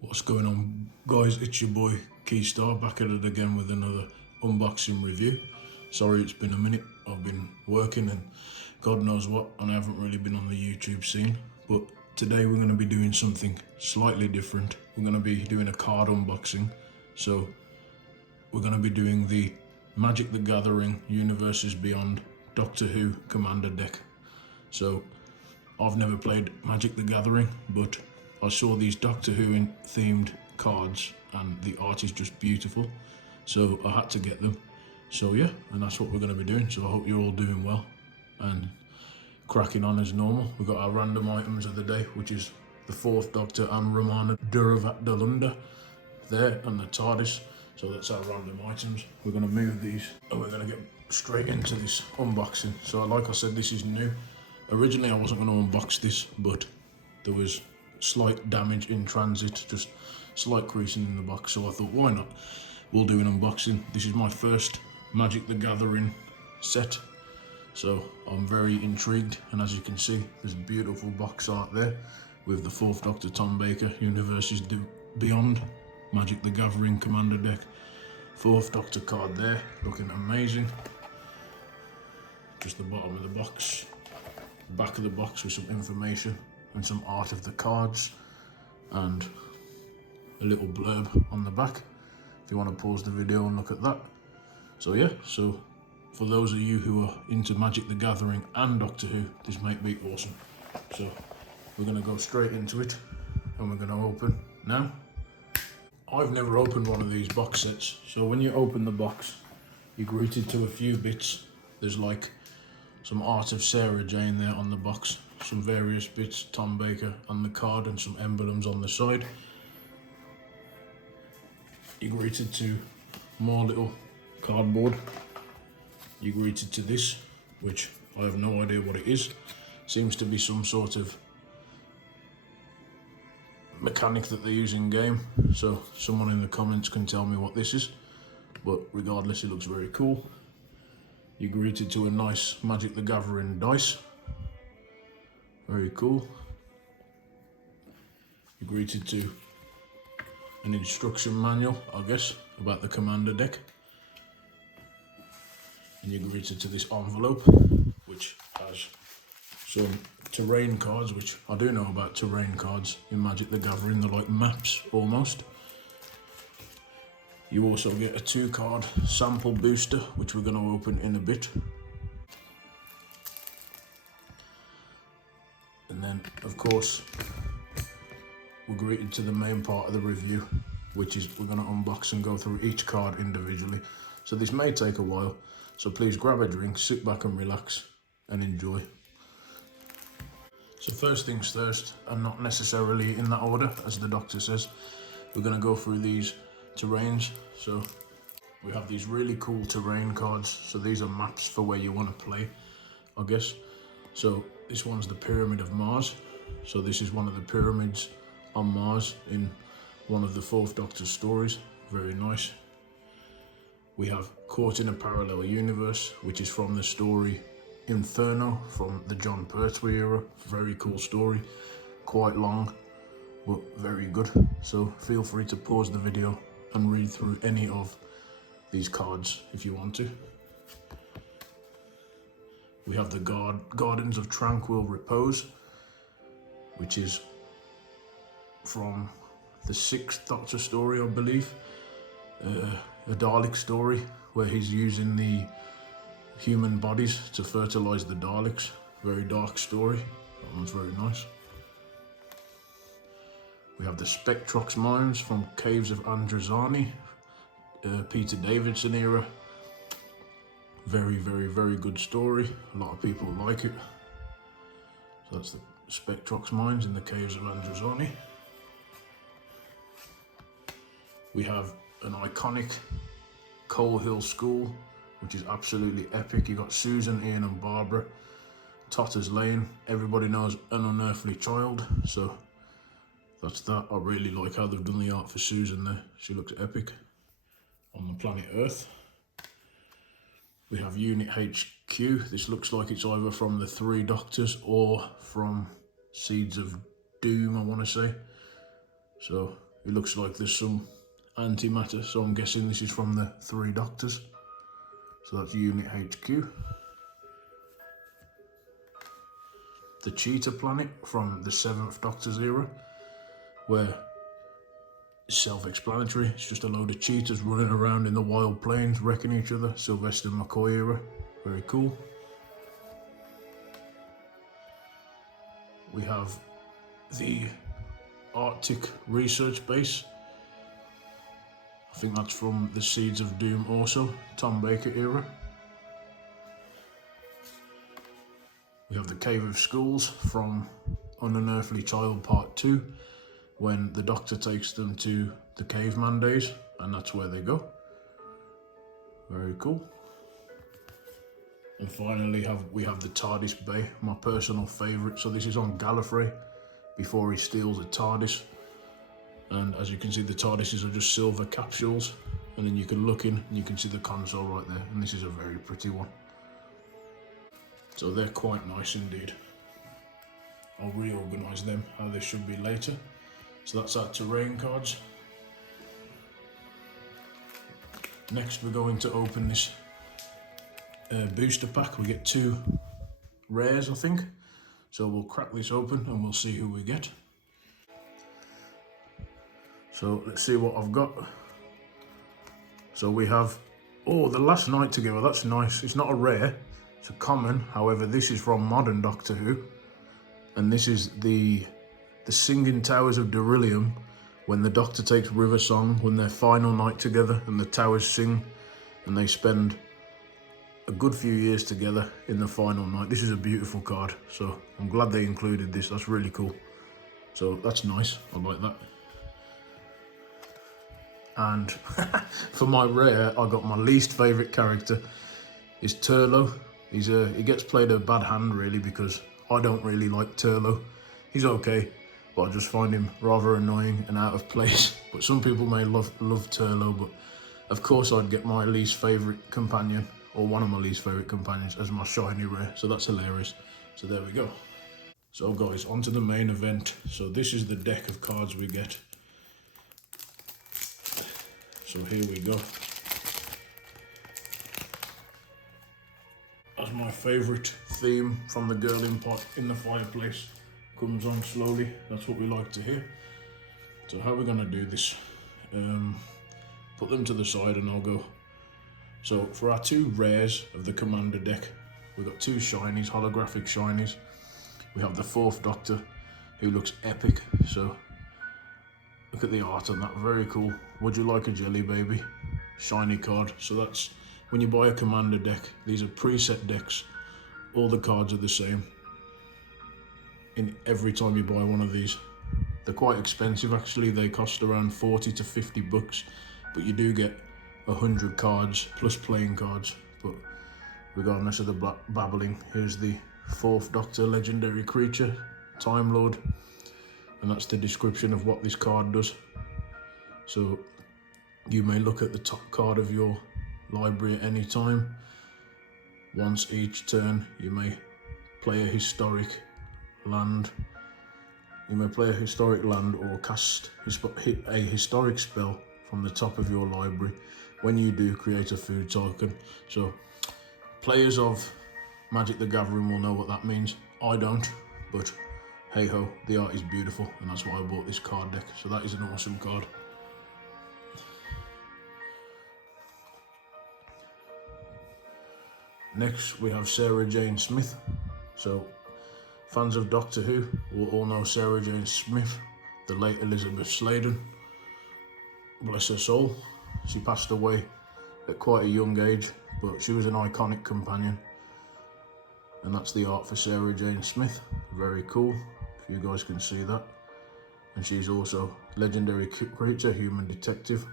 What's going on, guys? It's your boy Keystar back at it again with another unboxing review. Sorry it's been a minute, I've been working and God knows what, and I haven't really been on the YouTube scene, but today we're going to be doing something slightly different. We're going to be doing a card unboxing. So we're going to be doing the Magic the Gathering Universes Beyond Doctor Who Commander deck. So I've never played Magic the Gathering, but I saw these Doctor Who themed cards and the art is just beautiful, so I had to get them. So yeah, and that's what we're going to be doing. So I hope you're all doing well and cracking on as normal. We've got our random items of the day, which is the 4th Doctor and Romana Duravat Delunda there, and the TARDIS. So that's our random items. We're going to move these and we're going to get straight into this unboxing. So like I said, this is new. Originally I wasn't going to unbox this, but there was slight damage in transit, just slight creasing in the box, so I thought why not, we'll do an unboxing. This is my first Magic the Gathering set, so I'm very intrigued, and as you can see there's a beautiful box art there with the 4th Doctor Tom Baker Universes Beyond Magic the Gathering Commander deck 4th Doctor card there, looking amazing. Just the bottom of the box, back of the box with some information and some art of the cards and a little blurb on the back if you want to pause the video and look at that. So yeah, so for those of you who are into Magic the Gathering and Doctor Who, this might be awesome. So we're going to go straight into it and we're going to open now. I've never opened one of these box sets, so when you open the box you're greeted to a few bits. There's like some art of Sarah Jane there on the box, some various bits, Tom Baker on the card and some emblems on the side. You're greeted to more little cardboard. You're greeted to this, which I have no idea what it is. Seems to be some sort of mechanic that they use in game, so someone in the comments can tell me what this is, but regardless it looks very cool. You're greeted to a nice Magic the Gathering dice. Very cool. You're greeted to an instruction manual, I guess, about the Commander deck. And you're greeted to this envelope, which has some terrain cards, which I do know about terrain cards in Magic the Gathering. They're like maps, almost. You also get a 2-card sample booster, which we're going to open in a bit. And then, of course, we're greeted to the main part of the review, which is we're going to unbox and go through each card individually. So this may take a while, so please grab a drink, sit back and relax and enjoy. So first things first, and not necessarily in that order, as the doctor says, we're going to go through these terrains. So we have these really cool terrain cards. So these are maps for where you want to play, I guess. So this one's the Pyramid of Mars. So this is one of the pyramids on Mars in one of the 4th Doctor's stories. Very nice. We have Caught in a Parallel Universe, which is from the story Inferno from the John Pertwee era. Very cool story, quite long, but very good. So feel free to pause the video and read through any of these cards if you want to. We have the Gardens of Tranquil Repose, which is from the 6th Doctor story, I believe. A Dalek story where he's using the human bodies to fertilize the Daleks. Very dark story. That one's very nice. We have the Spectrox Mines from Caves of Androzani, Peter Davidson era. Very, very, very good story. A lot of people like it. So that's the Spectrox Mines in the Caves of Androzani. We have an iconic Coal Hill School, which is absolutely epic. You got Susan, Ian and Barbara. Totter's Lane, everybody knows An Unearthly Child, so that's that. I really like how they've done the art for Susan there. She looks epic on the planet Earth. We have Unit HQ. This looks like it's either from the 3 Doctors or from Seeds of Doom, I want to say. So It looks like there's some antimatter, so I'm guessing this is from the 3 Doctors. So that's Unit HQ. The Cheetah Planet from the 7th Doctor's era, where it's self-explanatory. It's just a load of cheetahs running around in the wild plains, wrecking each other. Sylvester McCoy era. Very cool. We have the Arctic Research Base. I think that's from the Seeds of Doom also, Tom Baker era. We have the Cave of Skulls from Unearthly Child Part 2, when the Doctor takes them to the caveman days, and that's where they go. Very cool. And finally we have the TARDIS Bay, my personal favourite. So this is on Gallifrey before he steals the TARDIS. And as you can see, the TARDISes are just silver capsules, and then you can look in and you can see the console right there, and this is a very pretty one. So they're quite nice indeed. I'll reorganise them how they should be later. So that's our terrain cards. Next we're going to open this booster pack. We get 2 rares, I think. So we'll crack this open and we'll see who we get. So let's see what I've got. So we have, oh, the Last Night Together, that's nice. It's not a rare, it's a common. However, this is from modern Doctor Who. And this is the Singing Towers of Beryllium, when the Doctor takes River Song, when their final night together and the towers sing and they spend a good few years together in the final night. This is a beautiful card, so I'm glad they included this. That's really cool. So that's nice, I like that. And for my rare, I got my least favourite character is Turlo. He gets played a bad hand really, because I don't really like Turlo. He's okay, but I just find him rather annoying and out of place. But some people may love Turlo, but of course I'd get my least favourite companion, or one of my least favourite companions, as my shiny rare, so that's hilarious. So there we go. So guys, on to the main event. So this is the deck of cards we get. So here we go. As my favourite theme from the girl in the fireplace comes on slowly, that's what we like to hear. So how are we going to do this? Put them to the side and I'll go. So for our 2 rares of the Commander deck, we've got 2 shinies, holographic shinies. We have the 4th Doctor, who looks epic. So look at the art on that, very cool. Would you like a jelly baby? Shiny card. So that's when you buy a Commander deck. These are preset decks. All the cards are the same in every time you buy one of these. They're quite expensive actually. They cost around 40 to 50 bucks, but you do get 100 cards plus playing cards. But regardless of the babbling, here's the 4th Doctor legendary creature, Time Lord, and that's the description of what this card does. So you may look at the top card of your library at any time. Once each turn you may play a historic land. You may play a historic land or cast a historic spell from the top of your library. When you do, create a food token. So players of Magic the Gathering will know what that means. I don't, but hey ho, the art is beautiful, and that's why I bought this card deck. So that is an awesome card. Next we have Sarah Jane Smith. So fans of Doctor Who will all know Sarah Jane Smith, the late Elizabeth Sladen. Bless her soul. She passed away at quite a young age, but she was an iconic companion. And that's the art for Sarah Jane Smith. Very cool, if you guys can see that. And she's also legendary creature, human detective.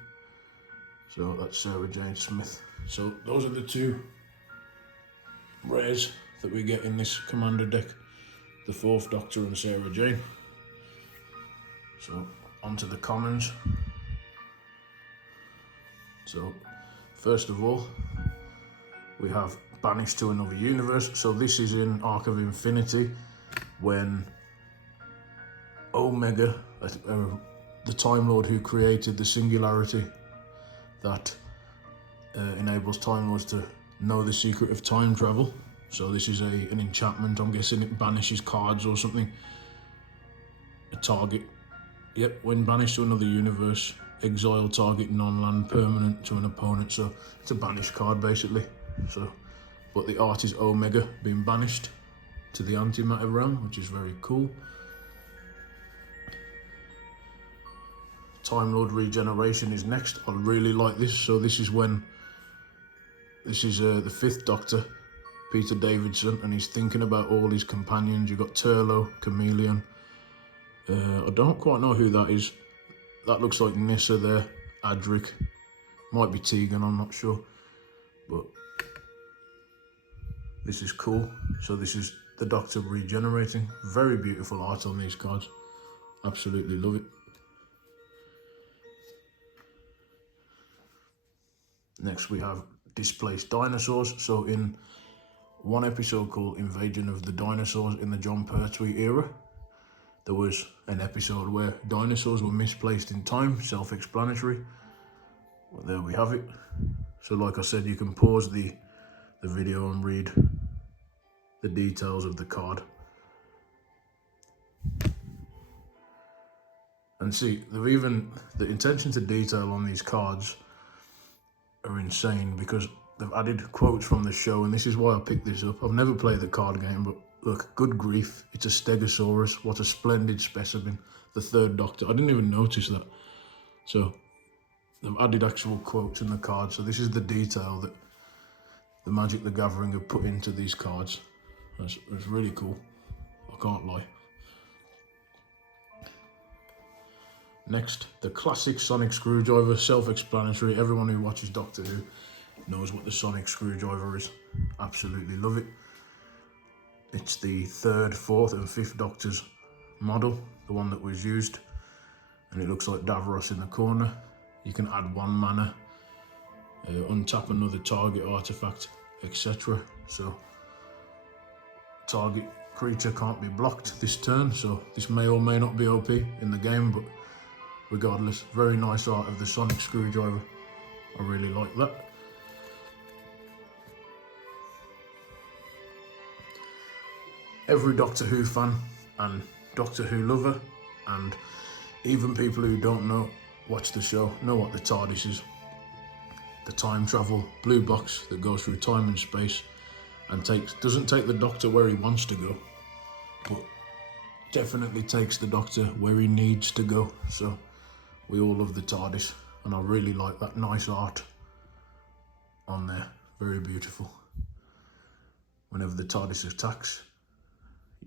So that's Sarah Jane Smith. So those are the 2 rares that we get in this Commander deck. The 4th Doctor and Sarah Jane. So onto the commons. So first of all, we have Banished to Another Universe. So this is in Arc of Infinity, when Omega, the Time Lord who created the singularity that enables Time Lords to know the secret of time travel. So this is an enchantment. I'm guessing it banishes cards or something. A target. Yep, when banished to another universe, exile target non-land permanent to an opponent. So it's a banished card basically. So, but the art is Omega being banished to the antimatter realm, which is very cool. Time Lord regeneration is next. I really like this. So this is when this is the 5th Doctor, Peter Davidson, and he's thinking about all his companions. You've got Turlo, Chameleon. I don't quite know who that is. That looks like Nissa there. Adric. Might be Tegan, I'm not sure. But this is cool. So this is the Doctor regenerating. Very beautiful art on these cards. Absolutely love it. Next we have displaced dinosaurs. So in one episode called Invasion of the Dinosaurs in the John Pertwee era, there was an episode where dinosaurs were misplaced in time, self-explanatory. Well, there we have it. So like I said, you can pause the video and read the details of the card. And see, the attention to detail on these cards are insane, because they've added quotes from the show, and this is why I picked this up. I've never played the card game, but look, good grief, it's a Stegosaurus. What a splendid specimen. The 3rd Doctor. I didn't even notice that. So they've added actual quotes in the card. So this is the detail that the Magic the Gathering have put into these cards. That's really cool. I can't lie. Next, the classic sonic screwdriver, self-explanatory. Everyone who watches Doctor Who knows what the sonic screwdriver is. Absolutely love it. It's the 3rd, 4th and 5th Doctor's model, the one that was used. And it looks like Davros in the corner. You can add 1 mana, untap another target artifact, etc. So, target creature can't be blocked this turn, so this may or may not be OP in the game, but regardless, very nice art of the sonic screwdriver. I really like that. Every Doctor Who fan and Doctor Who lover, and even people who don't watch the show, know what the TARDIS is. The time travel blue box that goes through time and space and doesn't take the Doctor where he wants to go, but definitely takes the Doctor where he needs to go. So we all love the TARDIS, and I really like that nice art on there. Very beautiful. Whenever the TARDIS attacks,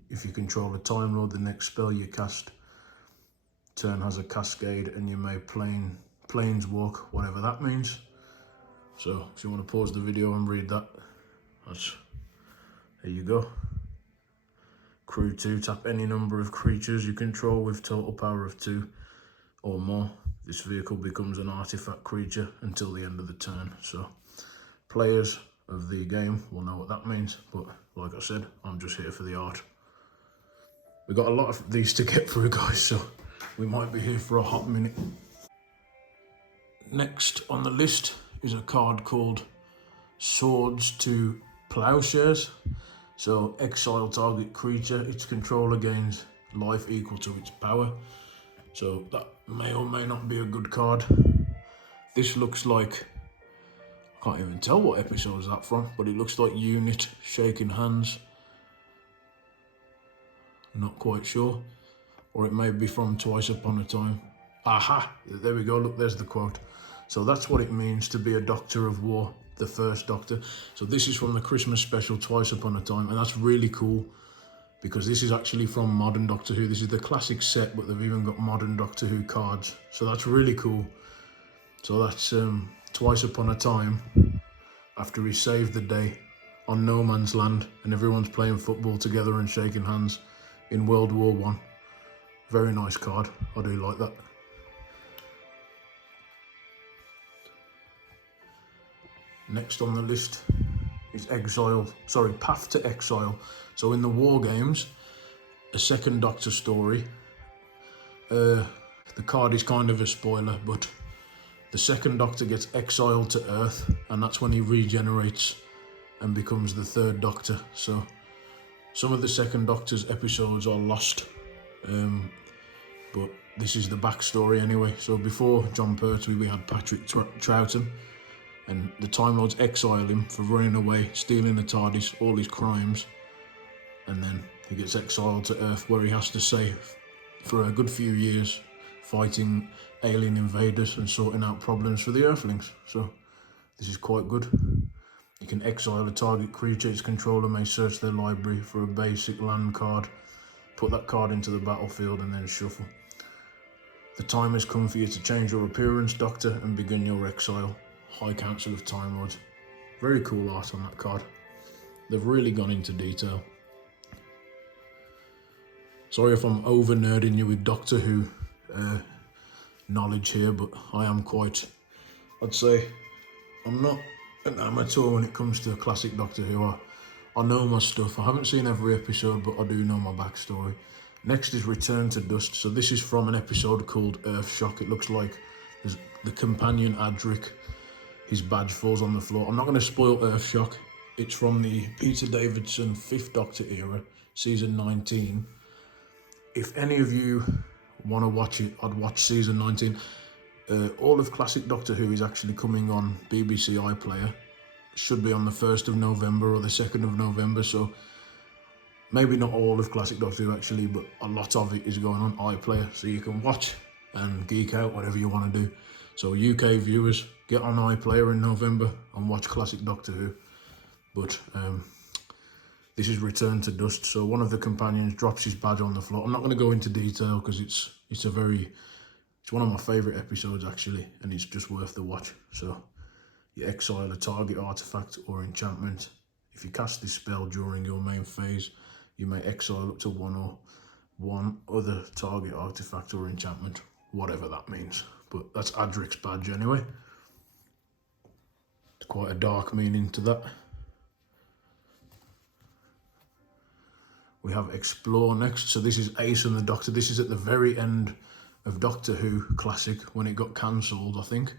if you control a Time Lord, the next spell you cast turn has a cascade, and you may planeswalk, whatever that means. So if you want to pause the video and read that, there you go. Crew 2, tap any number of creatures you control with total power of 2 or more. This vehicle becomes an artifact creature until the end of the turn. So players of the game will know what that means, but like I said, I'm just here for the art. We've got a lot of these to get through, guys, so we might be here for a hot minute. Next on the list is a card called Swords to Plowshares. So exile target creature, its controller gains life equal to its power. So that may or may not be a good card. This looks like, I can't even tell what episode is that from, but it looks like Unit shaking hands. Not quite sure. Or it may be from Twice Upon a Time. Aha! There we go, look, there's the quote. So that's what it means to be a Doctor of War, the 1st Doctor. So this is from the Christmas special Twice Upon a Time, and that's really cool, because this is actually from modern Doctor Who. This is the classic set, but they've even got modern Doctor Who cards. So that's really cool. So that's Twice Upon a Time, after he saved the day on no man's land, and everyone's playing football together and shaking hands in World War I. Very nice card, I do like that. Next on the list is Path to Exile. So in the War Games, a 2nd Doctor story, the the card is kind of a spoiler, but the second Doctor gets exiled to Earth, and that's when he regenerates and becomes the third Doctor. So some of the second Doctor's episodes are lost, but this is the backstory anyway. So before John Pertwee, we had Patrick Troughton, and the Time Lords exile him for running away, stealing the TARDIS, all his crimes, and then he gets exiled to Earth, where he has to stay for a good few years, fighting alien invaders and sorting out problems for the Earthlings. So this is quite good. You can exile a target creature. Its controller may search their library for a basic land card, put that card into the battlefield, and then shuffle. The time has come for you to change your appearance, Doctor, and begin your exile. High Council of Time Lords. Very cool art on that card. They've really gone into detail. Sorry if I'm over nerding you with Doctor Who knowledge here, but I am quite, I'd say, I'm not an amateur when it comes to classic Doctor Who. I know my stuff. I haven't seen every episode, but I do know my backstory. Next is Return to Dust. So this is from an episode called Earthshock. It looks like there's the companion Adric. His badge falls on the floor. I'm not going to spoil Earthshock. It's from the Peter Davison 5th Doctor era, season 19. If any of you want to watch it, I'd watch season 19. All of classic Doctor Who is actually coming on BBC iPlayer. Should be on the 1st of November or the 2nd of November, so maybe not all of classic Doctor Who actually, but a lot of it is going on iPlayer, so you can watch and geek out, whatever you want to do. So UK viewers, get on iPlayer in November and watch classic Doctor Who. But this is Return to Dust. So one of the companions drops his badge on the floor. I'm not going to go into detail because it's one of my favourite episodes actually, and it's just worth the watch. So you exile a target artifact or enchantment. If you cast this spell during your main phase, you may exile up to one other target artifact or enchantment, whatever that means. But that's Adric's badge anyway. It's quite a dark meaning to that. We have Explore next. So this is Ace and the Doctor. This is at the very end of Doctor Who Classic when it got cancelled, I think.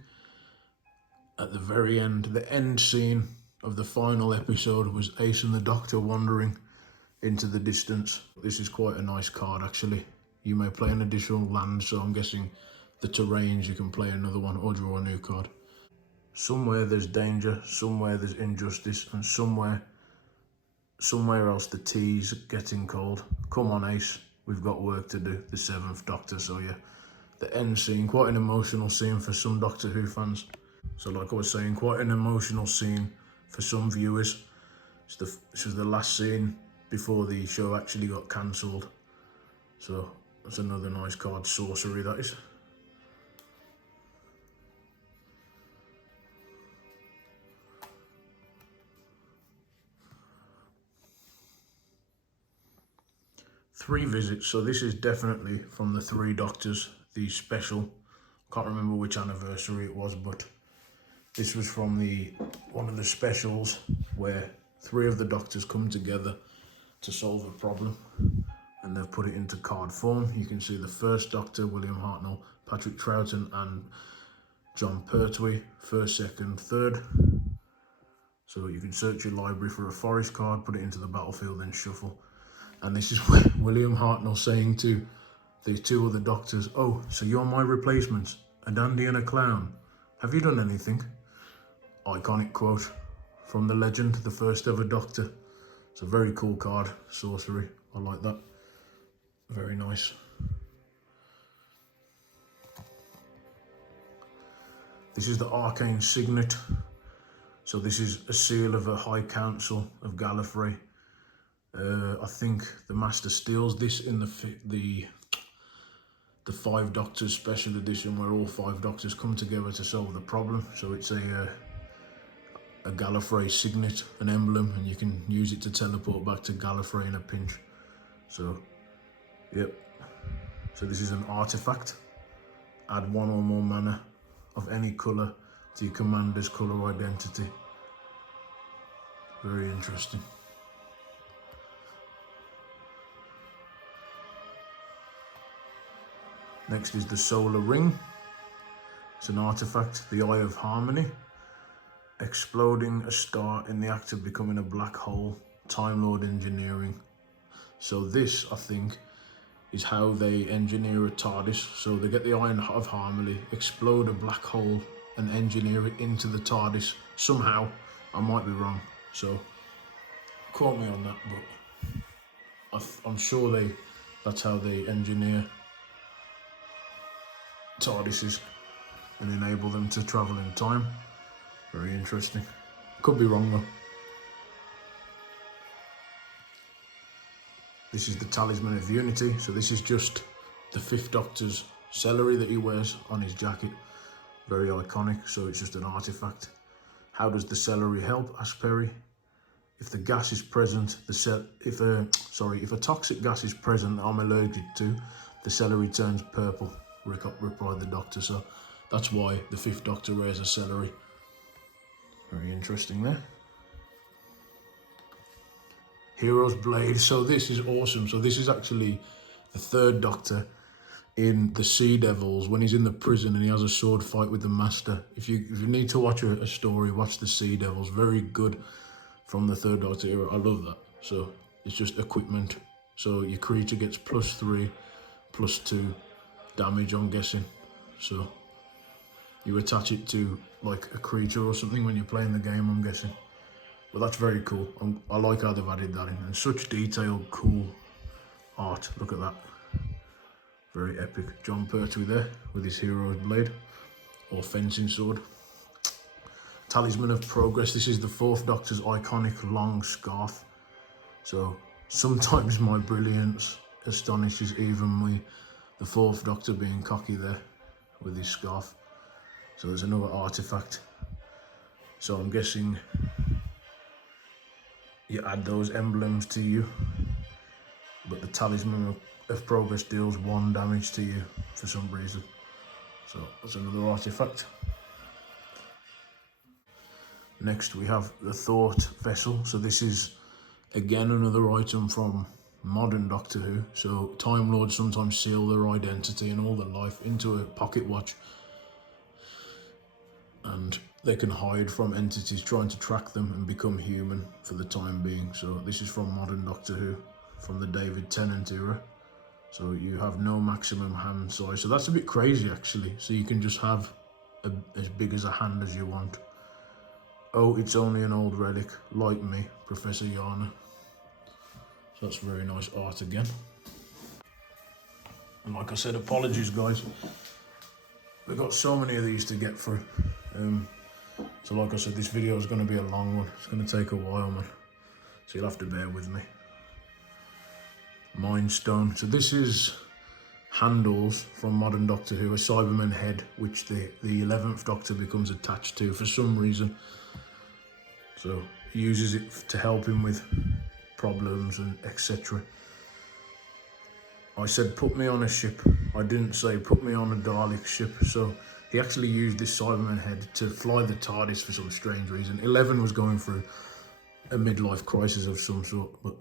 At the very end, the end scene of the final episode was Ace and the Doctor wandering into the distance. This is quite a nice card actually. You may play an additional land, so I'm guessing the terrains, you can play another one or draw a new card. Somewhere there's danger, somewhere there's injustice, and somewhere else the tea's getting cold. Come on Ace, we've got work to do, the 7th Doctor. So yeah, the end scene, quite an emotional scene for some Doctor Who fans. So like I was saying, quite an emotional scene for some viewers. This was the last scene before the show actually got cancelled. So that's another nice card, Sorcery that is. Three visits, so this is definitely from the Three Doctors, the special. Can't remember which anniversary it was, but this was from one of the specials where 3 of the Doctors come together to solve a problem, and they've put it into card form. You can see the first Doctor, William Hartnell, Patrick Troughton and John Pertwee, first, second, third. So you can search your library for a forest card, put it into the battlefield, then shuffle. And this is William Hartnell saying to the 2 other Doctors, "Oh, so you're my replacements, a dandy and a clown. Have you done anything?" Iconic quote from the legend, the first ever Doctor. It's a very cool card, Sorcery. I like that. Very nice. This is the Arcane Signet. So this is a seal of a High Council of Gallifrey. I think the Master steals this in the 5 Doctors special edition, where all 5 Doctors come together to solve the problem. So it's a Gallifrey signet, an emblem, and you can use it to teleport back to Gallifrey in a pinch. So, yep. So this is an artifact. Add 1 or more mana of any colour to your commander's colour identity. Very interesting. Next is the Solar Ring. It's an artifact, the Eye of Harmony. Exploding a star in the act of becoming a black hole. Time Lord engineering. So this, I think, is how they engineer a TARDIS. So they get the Eye of Harmony, explode a black hole, and engineer it into the TARDIS somehow. I might be wrong, so quote me on that, but I'm sure that's how they engineer TARDISes and enable them to travel in time. Very interesting. Could be wrong though. This is the Talisman of Unity. So this is just the Fifth Doctor's celery that he wears on his jacket. Very iconic, so it's just an artifact. How does the celery help? Asked Perry. If the gas is present, if a toxic gas is present that I'm allergic to, the celery turns purple, replied the Doctor. So that's why the Fifth Doctor wears a celery. Very interesting there. Hero's Blade. So this is awesome. So this is actually the Third Doctor in the Sea Devils when he's in the prison and he has a sword fight with the Master. If you need to watch a story, watch the Sea Devils. Very good from the Third Doctor era. I love that. So it's just equipment. So your creature gets +3, +2 damage, I'm guessing. So you attach it to like a creature or something when you're playing the game, I'm guessing. But that's very cool. I like how they've added that in. And such detailed, cool art. Look at that. Very epic. John Pertwee there with his Hero's Blade or fencing sword. Talisman of Progress. This is the Fourth Doctor's iconic long scarf. So sometimes my brilliance astonishes even me. The Fourth Doctor being cocky there with his scarf. So there's another artifact. So I'm guessing you add those emblems to you, but the Talisman of Progress deals 1 damage to you for some reason. So that's another artifact. Next we have the Thought Vessel. So this is again another item from modern Doctor Who. So Time Lords sometimes seal their identity and all their life into a pocket watch, and they can hide from entities trying to track them and become human for the time being. So this is from modern Doctor Who, from the David Tennant era. So you have no maximum hand size. So that's a bit crazy actually. So you can just have as big as a hand as you want. Oh, it's only an old relic, like me, Professor Yana. So that's very nice art again. And like I said, apologies guys. We've got so many of these to get through. So like I said, this video is going to be a long one. It's going to take a while, man. So you'll have to bear with me. Mind Stone. So this is handles from modern Doctor Who, a Cyberman head, which the 11th Doctor becomes attached to for some reason. So he uses it to help him with problems and etc. I said put me on a ship. I didn't say put me on a Dalek ship. So he actually used this Cyberman head to fly the TARDIS for some strange reason. 11 was going through a midlife crisis of some sort, but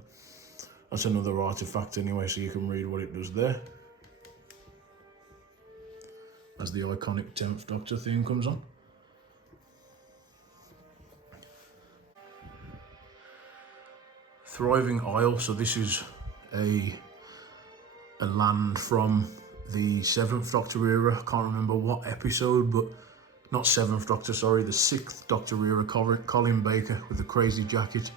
that's another artifact anyway, so you can read what it does there. As the iconic 10th Doctor theme comes on. Thriving Isle. So this is a land from the 7th Doctor era. I can't remember what episode, but not 7th Doctor, sorry, the 6th Doctor era. Colin Baker with the crazy jacket.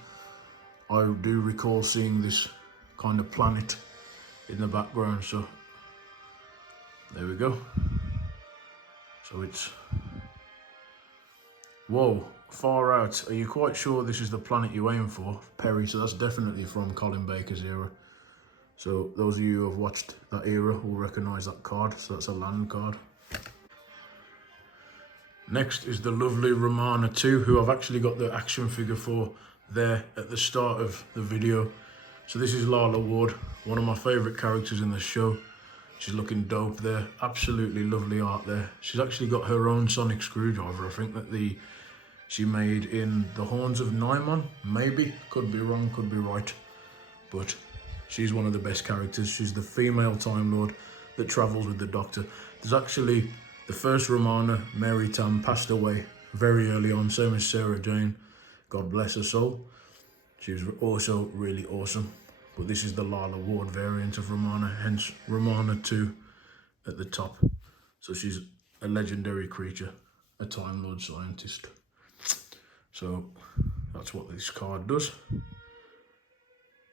I do recall seeing this kind of planet in the background, so there we go. So it's, whoa, far out. Are you quite sure this is the planet you aim for, Perry? So that's definitely from Colin Baker's era. So those of you who have watched that era will recognise that card. So that's a land card. Next is the lovely Romana 2, who I've actually got the action figure for there at the start of the video. So this is Lala Ward, one of my favourite characters in the show. She's looking dope there. Absolutely lovely art there. She's actually got her own sonic screwdriver, I think, that she made in the Horns of Naimon, maybe. Could be wrong, could be right. But she's one of the best characters. She's the female Time Lord, that travels with the Doctor. There's actually the first Romana, Mary Tam, passed away very early on, same as Sarah Jane, God bless her soul. She was also really awesome. But this is the Lala Ward variant of Romana, hence Romana 2 at the top. So she's a legendary creature, a Time Lord scientist. So that's what this card does.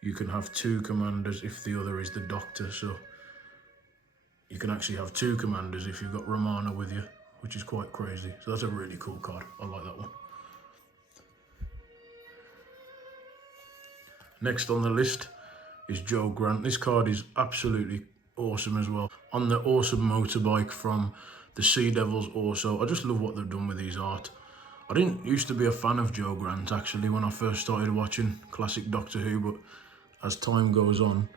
You can have 2 commanders if the other is the Doctor, so you can actually have 2 commanders if you've got Romana with you, which is quite crazy. So that's a really cool card. I like that one. Next on the list is Joe Grant. This card is absolutely awesome as well. On the awesome motorbike from the Sea Devils also. I just love what they've done with his art. I didn't used to be a fan of Joe Grant actually when I first started watching classic Doctor Who, but as time goes on,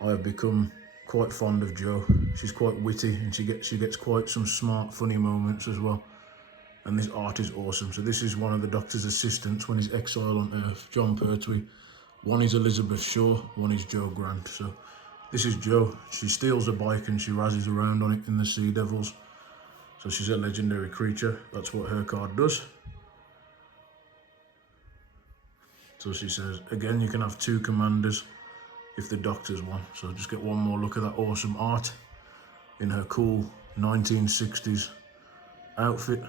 I have become quite fond of Jo. She's quite witty and she gets quite some smart, funny moments as well. And this art is awesome. So this is one of the Doctor's assistants when he's exiled on Earth, John Pertwee. One is Elizabeth Shaw, one is Joe Grant. So this is Jo. She steals a bike and she razzes around on it in the Sea Devils. So she's a legendary creature. That's what her card does. So she says, again, you can have 2 commanders if the Doctor's one. So just get one more look at that awesome art in her cool 1960s outfit.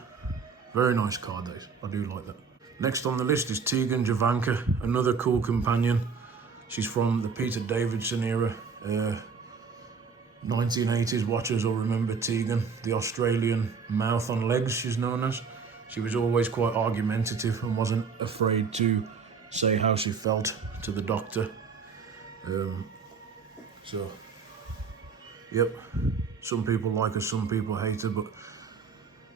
Very nice card, that is. I do like that. Next on the list is Tegan Jovanka, another cool companion. She's from the Peter Davidson era. 1980s watchers will remember Tegan, the Australian mouth on legs she's known as. She was always quite argumentative and wasn't afraid to say how she felt to the Doctor. So, yep, some people like her, some people hate her, but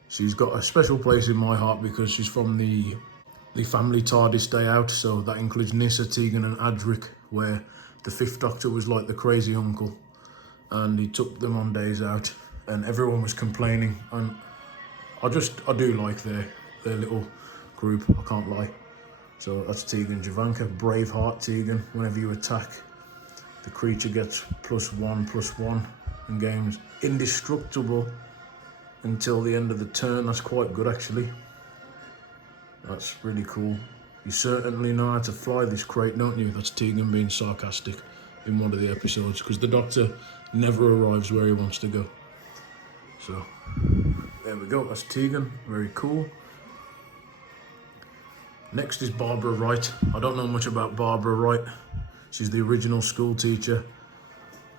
she's got a special place in my heart because she's from the family TARDIS day out, so that includes Nyssa, Tegan and Adric, where the 5th Doctor was like the crazy uncle and he took them on days out and everyone was complaining, and I do like their little group, I can't lie. So that's Tegan Jovanka, Braveheart Tegan. Whenever you attack, the creature gets +1/+1 and gains indestructible until the end of the turn. That's quite good actually. That's really cool. You certainly know how to fly this crate, don't you? That's Tegan being sarcastic in one of the episodes, because the Doctor never arrives where he wants to go. So, there we go, that's Tegan, very cool. Next is Barbara Wright. I don't know much about Barbara Wright. She's the original school teacher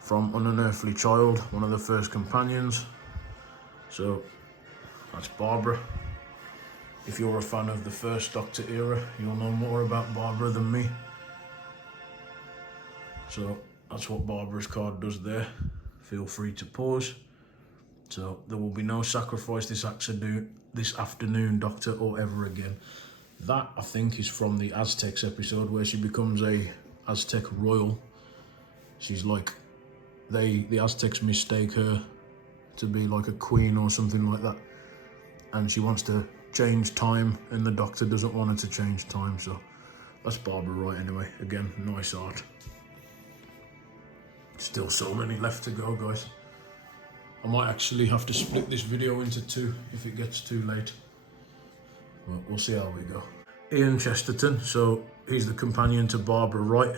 from An Unearthly Child, one of the first companions. So, that's Barbara. If you're a fan of the first Doctor era, you'll know more about Barbara than me. So that's what Barbara's card does there. Feel free to pause. So there will be no sacrifice this afternoon, Doctor, or ever again. That, I think, is from the Aztecs episode where she becomes a Aztec royal. She's like, the Aztecs mistake her to be like a queen or something like that. And she wants to change time and the Doctor doesn't want her to change time. So that's Barbara Wright anyway. Again, nice art. Still so many left to go, guys. I might actually have to split this video into 2 if it gets too late. But we'll see how we go. Ian Chesterton, so he's the companion to Barbara Wright.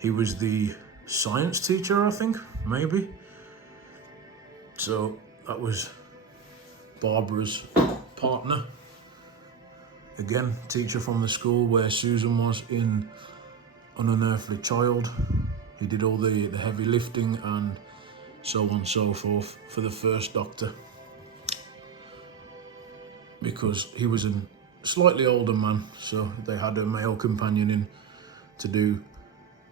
He was the science teacher, I think, maybe. So that was Barbara's partner. Again, teacher from the school where Susan was in An Unearthly Child. He did all the heavy lifting and so on and so forth for the first Doctor. Because he was a slightly older man, so they had a male companion in to do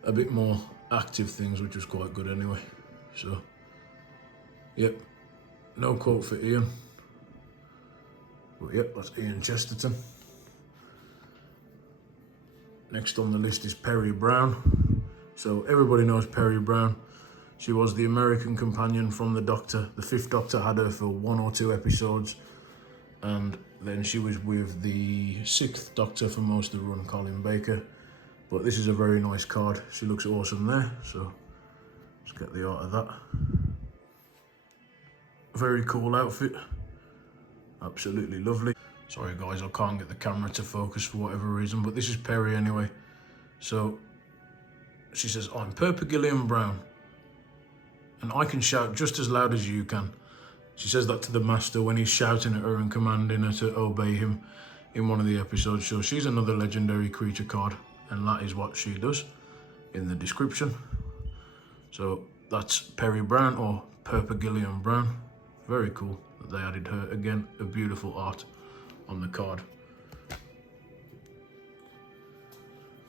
a bit more active things, which was quite good anyway. So, yep, no quote for Ian. But yep, that's Ian Chesterton. Next on the list is Peri Brown. So everybody knows Peri Brown. She was the American companion from the Doctor. The 5th Doctor had her for 1 or 2 episodes. And then she was with the 6th Doctor for most of the run, Colin Baker. But this is a very nice card. She looks awesome there. So let's get the art of that. Very cool outfit. Absolutely lovely. Sorry guys, I can't get the camera to focus for whatever reason, but this is Perry anyway. So she says, I'm Perpigillion Brown, and I can shout just as loud as you can. She says that to the master when he's shouting at her and commanding her to obey him in one of the episodes. So she's another legendary creature card, and that is what she does in the description. So that's Perry Brown, or Perpigillion Brown. Very cool that they added her. Again, a beautiful art on the card.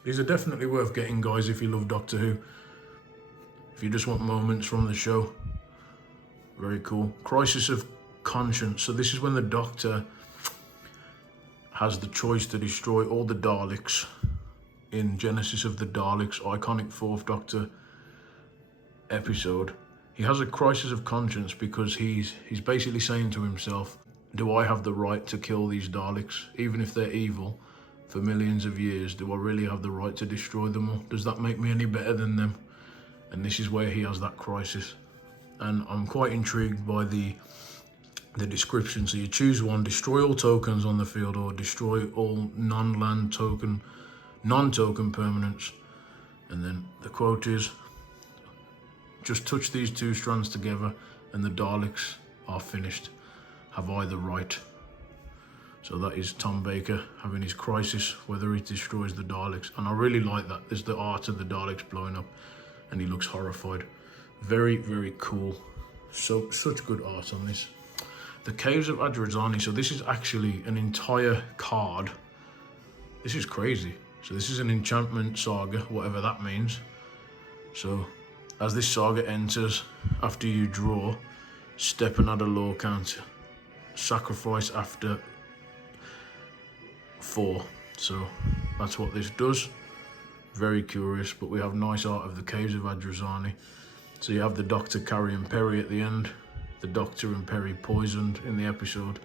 These are definitely worth getting, guys, if you love Doctor Who. If you just want moments from the show. Very cool. Crisis of Conscience. So this is when the Doctor has the choice to destroy all the Daleks in Genesis of the Daleks, iconic 4th Doctor episode. He has a crisis of conscience because he's basically saying to himself, do I have the right to kill these Daleks, even if they're evil, for millions of years? Do I really have the right to destroy them all? Does that make me any better than them? And this is where he has that crisis. And I'm quite intrigued by the description. So you choose one: destroy all tokens on the field, or destroy all non-land token, non-token permanents. And then the quote is, just touch these 2 strands together and the Daleks are finished. Have I the right? So that is Tom Baker having his crisis, whether he destroys the Daleks. And I really like that. There's the art of the Daleks blowing up and he looks horrified. Very, very cool. So, such good art on this. The Caves of Adrazani. So this is actually an entire card. This is crazy. So this is an enchantment saga, whatever that means. So as this saga enters, after you draw, step and add a lore counter. Sacrifice after 4. So that's what this does. Very curious, but we have nice art of the Caves of Adrazani. So you have the Doctor carrying Perry at the end, the Doctor and Perry poisoned in the episode,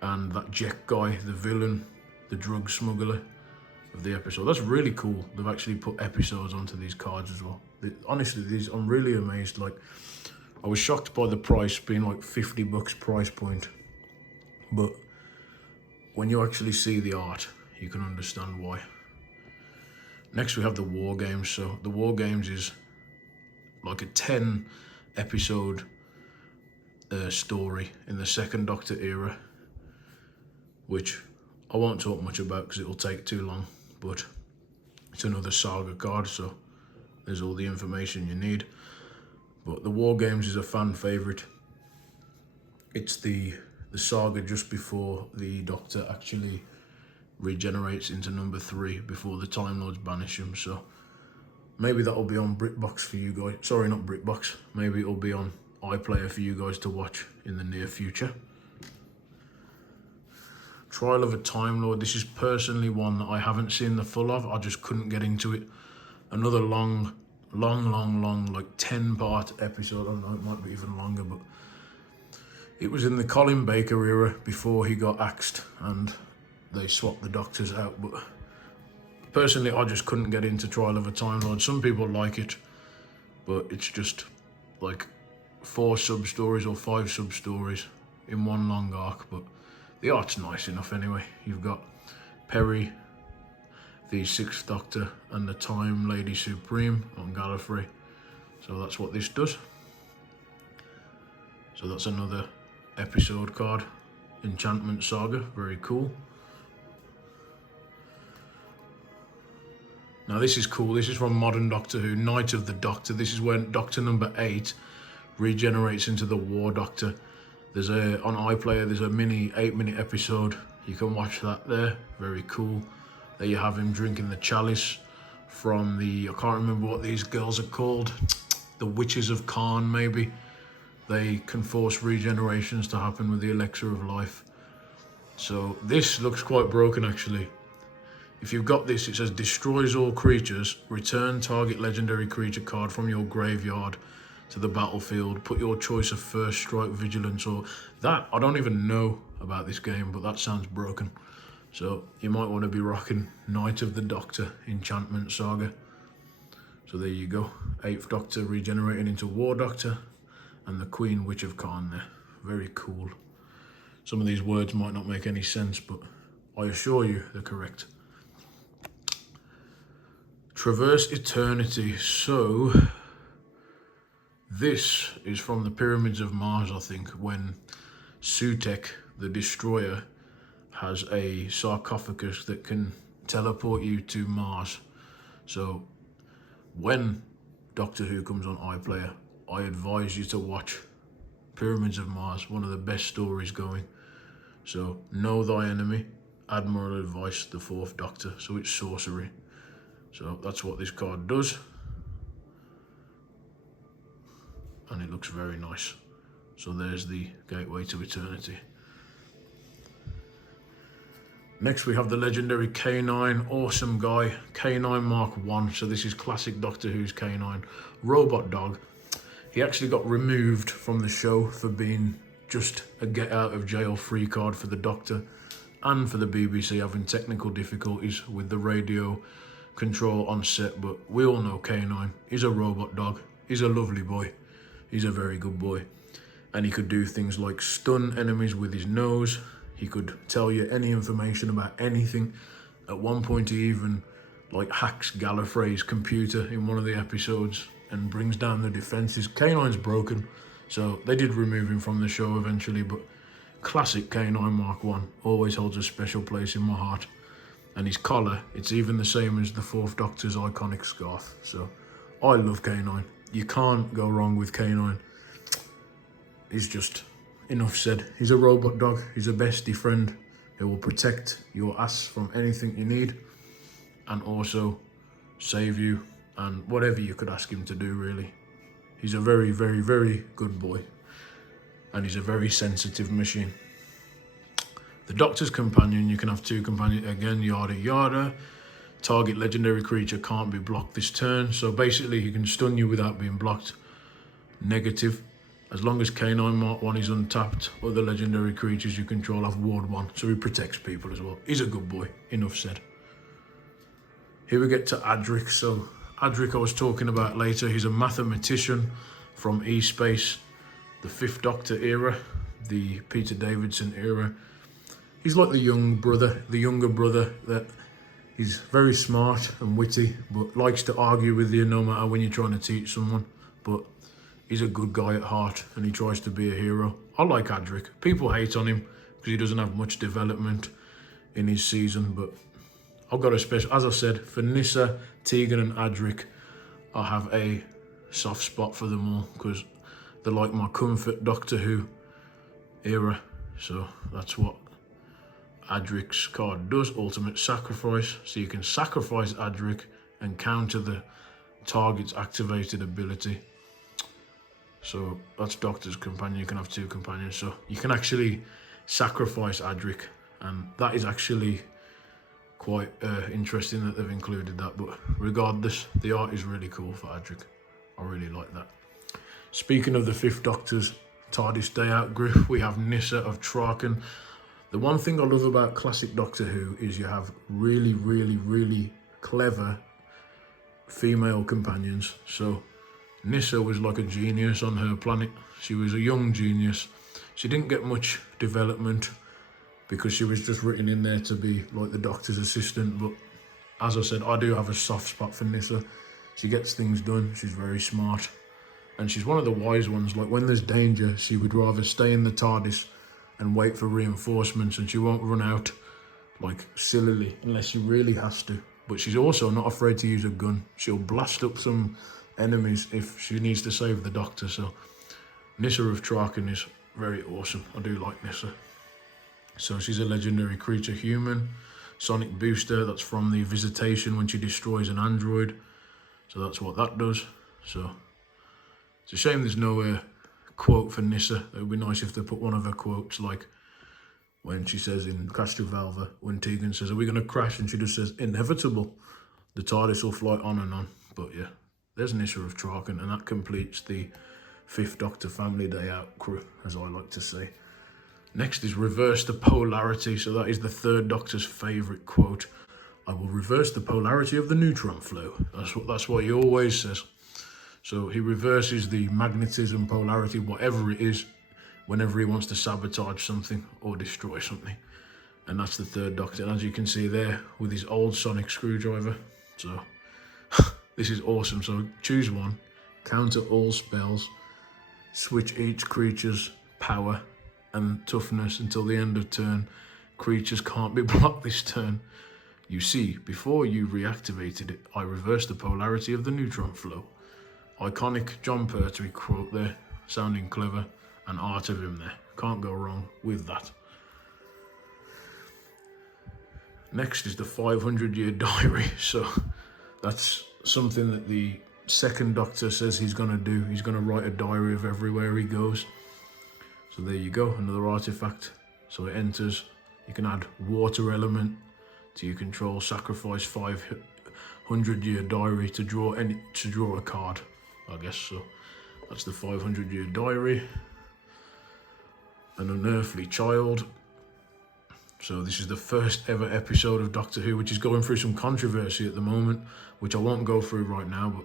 and that Jack guy, the villain, the drug smuggler of the episode. That's really cool. They've actually put episodes onto these cards as well. Honestly, these, I'm really amazed. Like, I was shocked by the price being like $50 price point, but when you actually see the art, you can understand why. Next we have the War Games. So the War Games is like a 10 episode story in the 2nd Doctor era, which I won't talk much about because it'll take too long, but it's another saga card, so there's all the information you need. But the War Games is a fan favourite. It's the saga just before the Doctor actually regenerates into number 3 before the Time Lords banish him. So maybe that'll be on BritBox for you guys. Sorry, not BritBox. Maybe it'll be on iPlayer for you guys to watch in the near future. Trial of a Time Lord. This is personally one that I haven't seen the full of. I just couldn't get into it. Another long, like 10-part episode. I don't know, it might be even longer, but it was in the Colin Baker era before he got axed and they swapped the Doctors out. But personally, I just couldn't get into Trial of a Time Lord. Some people like it, but it's just like 4 sub-stories or 5 sub-stories in one long arc. But the art's nice enough anyway. You've got Perry, the 6th Doctor, and the Time Lady Supreme on Gallifrey. So that's what this does. So that's another episode card. Enchantment Saga, very cool. Now this is cool. This is from Modern Doctor Who, Night of the Doctor. This is when Doctor number 8 regenerates into the War Doctor. There's on iPlayer, there's a mini 8-minute episode. You can watch that there. Very cool. There you have him drinking the chalice from the, I can't remember what these girls are called. The Witches of Khan, maybe. They can force regenerations to happen with the elixir of life. So this looks quite broken actually. If you've got this, it says destroys all creatures, return target legendary creature card from your graveyard to the battlefield, put your choice of first strike, vigilance, or that. I don't even know about this game, but that sounds broken. So you might want to be rocking Night of the Doctor Enchantment Saga. So there you go, 8th Doctor regenerating into War Doctor, and the Queen Witch of Khan there. very cool. Some of these words might not make any sense, but I assure you they're correct. Traverse eternity. So this is from the Pyramids of Mars, I think, when Sutek, the destroyer, has a sarcophagus that can teleport you to Mars. So when Doctor Who comes on iPlayer, I advise you to watch Pyramids of Mars, one of the best stories going. So, know thy enemy, Admiral Advice, the 4th Doctor, so it's sorcery. So that's what this card does. And it looks very nice. So there's the Gateway to Eternity. Next we have the legendary K9, awesome guy, K9 Mark 1. So this is classic Doctor Who's K9, robot dog. He actually got removed from the show for being just a get out of jail free card for the Doctor and for the BBC having technical difficulties with the radio control on set. But we all know K9, he's a robot dog, he's a lovely boy, he's a very good boy. And he could do things like stun enemies with his nose. He could tell you any information about anything. At one point he even hacks Gallifrey's computer in one of the episodes and brings down the defences. K9's broken, so they did remove him from the show eventually, but classic K9 Mark 1 always holds a special place in my heart. And his collar, it's even the same as the 4th Doctor's iconic scarf. So I love K9. You can't go wrong with K9. He's just... enough said. He's a robot dog. He's a bestie friend who will protect your ass from anything you need and also save you and whatever you could ask him to do, really. He's a very, very, very good boy. And he's a very sensitive machine. The Doctor's companion, you can have 2 companions again, yada yada. Target legendary creature can't be blocked this turn. So basically he can stun you without being blocked. Negative. As long as K9 Mark 1 is untapped, other legendary creatures you control have Ward 1, so he protects people as well. He's a good boy, enough said. Here we get to Adric. So Adric I was talking about later, he's a mathematician from E-Space, the 5th Doctor era, the Peter Davidson era. He's like the younger brother that he's very smart and witty, but likes to argue with you no matter when you're trying to teach someone. But he's a good guy at heart and he tries to be a hero. I like Adric. People hate on him because he doesn't have much development in his season, but I've got a special, as I said, for Nyssa, Tegan and Adric, I have a soft spot for them all because they're like my comfort Doctor Who era. So that's what Adric's card does, Ultimate Sacrifice. So you can sacrifice Adric and counter the target's activated ability. So that's Doctor's companion. You can have 2 companions. So you can actually sacrifice Adric, and that is actually quite interesting that they've included that. But regardless, the art is really cool for Adric. I really like that. Speaking of the 5th Doctor's TARDIS Day Out group, we have Nyssa of Traken. The one thing I love about classic Doctor Who is you have really, really, really clever female companions. So Nyssa was like a genius on her planet. She was a young genius. She didn't get much development because she was just written in there to be like the Doctor's assistant. But as I said, I do have a soft spot for Nyssa. She gets things done. She's very smart. And she's one of the wise ones. Like when there's danger, she would rather stay in the TARDIS and wait for reinforcements, and she won't run out like sillily unless she really has to. But she's also not afraid to use a gun. She'll blast up some enemies if she needs to save the Doctor. So Nyssa of Traken is very awesome. I do like Nyssa. So she's a legendary creature human. Sonic booster, that's from the Visitation when she destroys an android. So that's what that does. So it's a shame there's no quote for Nyssa. It would be nice if they put one of her quotes, like when she says in Castrovalva, when Tegan says, "Are we going to crash?" and she just says, "Inevitable. The TARDIS will fly on and on." But yeah, there's Nyssa of Traken, and that completes the 5th Doctor Family Day Out crew, as I like to say. Next is reverse the polarity. So that is the 3rd Doctor's favourite quote. "I will reverse the polarity of the neutron flow." That's what he always says. So he reverses the magnetism, polarity, whatever it is, whenever he wants to sabotage something or destroy something. And that's the third Doctor. And as you can see there, with his old sonic screwdriver. So, this is awesome. So choose one, counter all spells, switch each creature's power and toughness until the end of turn. Creatures can't be blocked this turn. You see, before you reactivated it, I reversed the polarity of the neutron flow. Iconic John Pertwee quote there, sounding clever, and art of him there. Can't go wrong with that. Next is the 500-year diary. So that's something that the second Doctor says he's going to do. He's going to write a diary of everywhere he goes. So there you go, another artifact. So it enters. You can add water element to your control. Sacrifice 500-year diary to draw a card, I guess. So that's the 500-year diary. An unearthly child. So this is the first ever episode of Doctor Who, which is going through some controversy at the moment, which I won't go through right now, but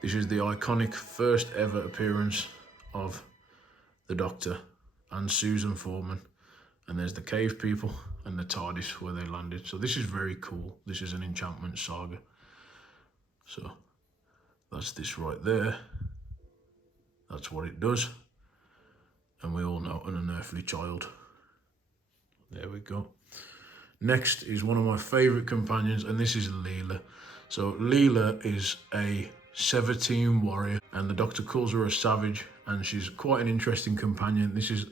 this is the iconic first ever appearance of the Doctor and Susan Foreman. And there's the cave people and the TARDIS where they landed. So this is very cool. This is an enchantment saga. So that's this right there. That's what it does. And we all know an unearthly child. There we go. Next is one of my favourite companions, and this is Leela. So Leela is a Sever-team warrior, and the Doctor calls her a savage, and she's quite an interesting companion. This is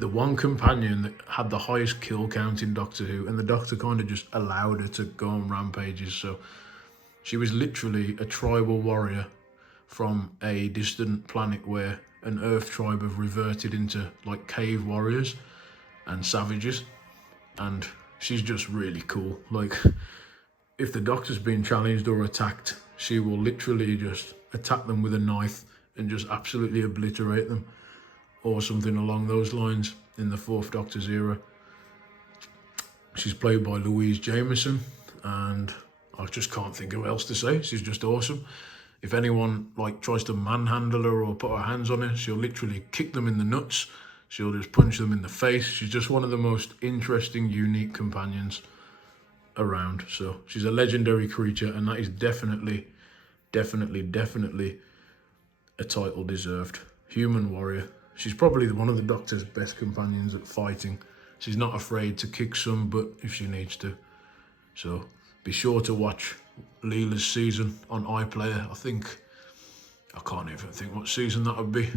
the one companion that had the highest kill count in Doctor Who, and the Doctor kind of just allowed her to go on rampages. So she was literally a tribal warrior from a distant planet where an Earth tribe have reverted into like cave warriors and savages, and she's just really cool. Like, if the Doctor's been challenged or attacked, she will literally just attack them with a knife and just absolutely obliterate them, or something along those lines in the Fourth Doctor's era. She's played by Louise Jameson, and I just can't think of what else to say. She's just awesome. If anyone like tries to manhandle her or put her hands on her, she'll literally kick them in the nuts. She'll just punch them in the face. She's just one of the most interesting, unique companions around. So she's a legendary creature, and that is definitely a title deserved. Human warrior. She's probably one of the Doctor's best companions at fighting. She's not afraid to kick some butt if she needs to. So be sure to watch Leela's season on iPlayer. I can't even think what season that would be.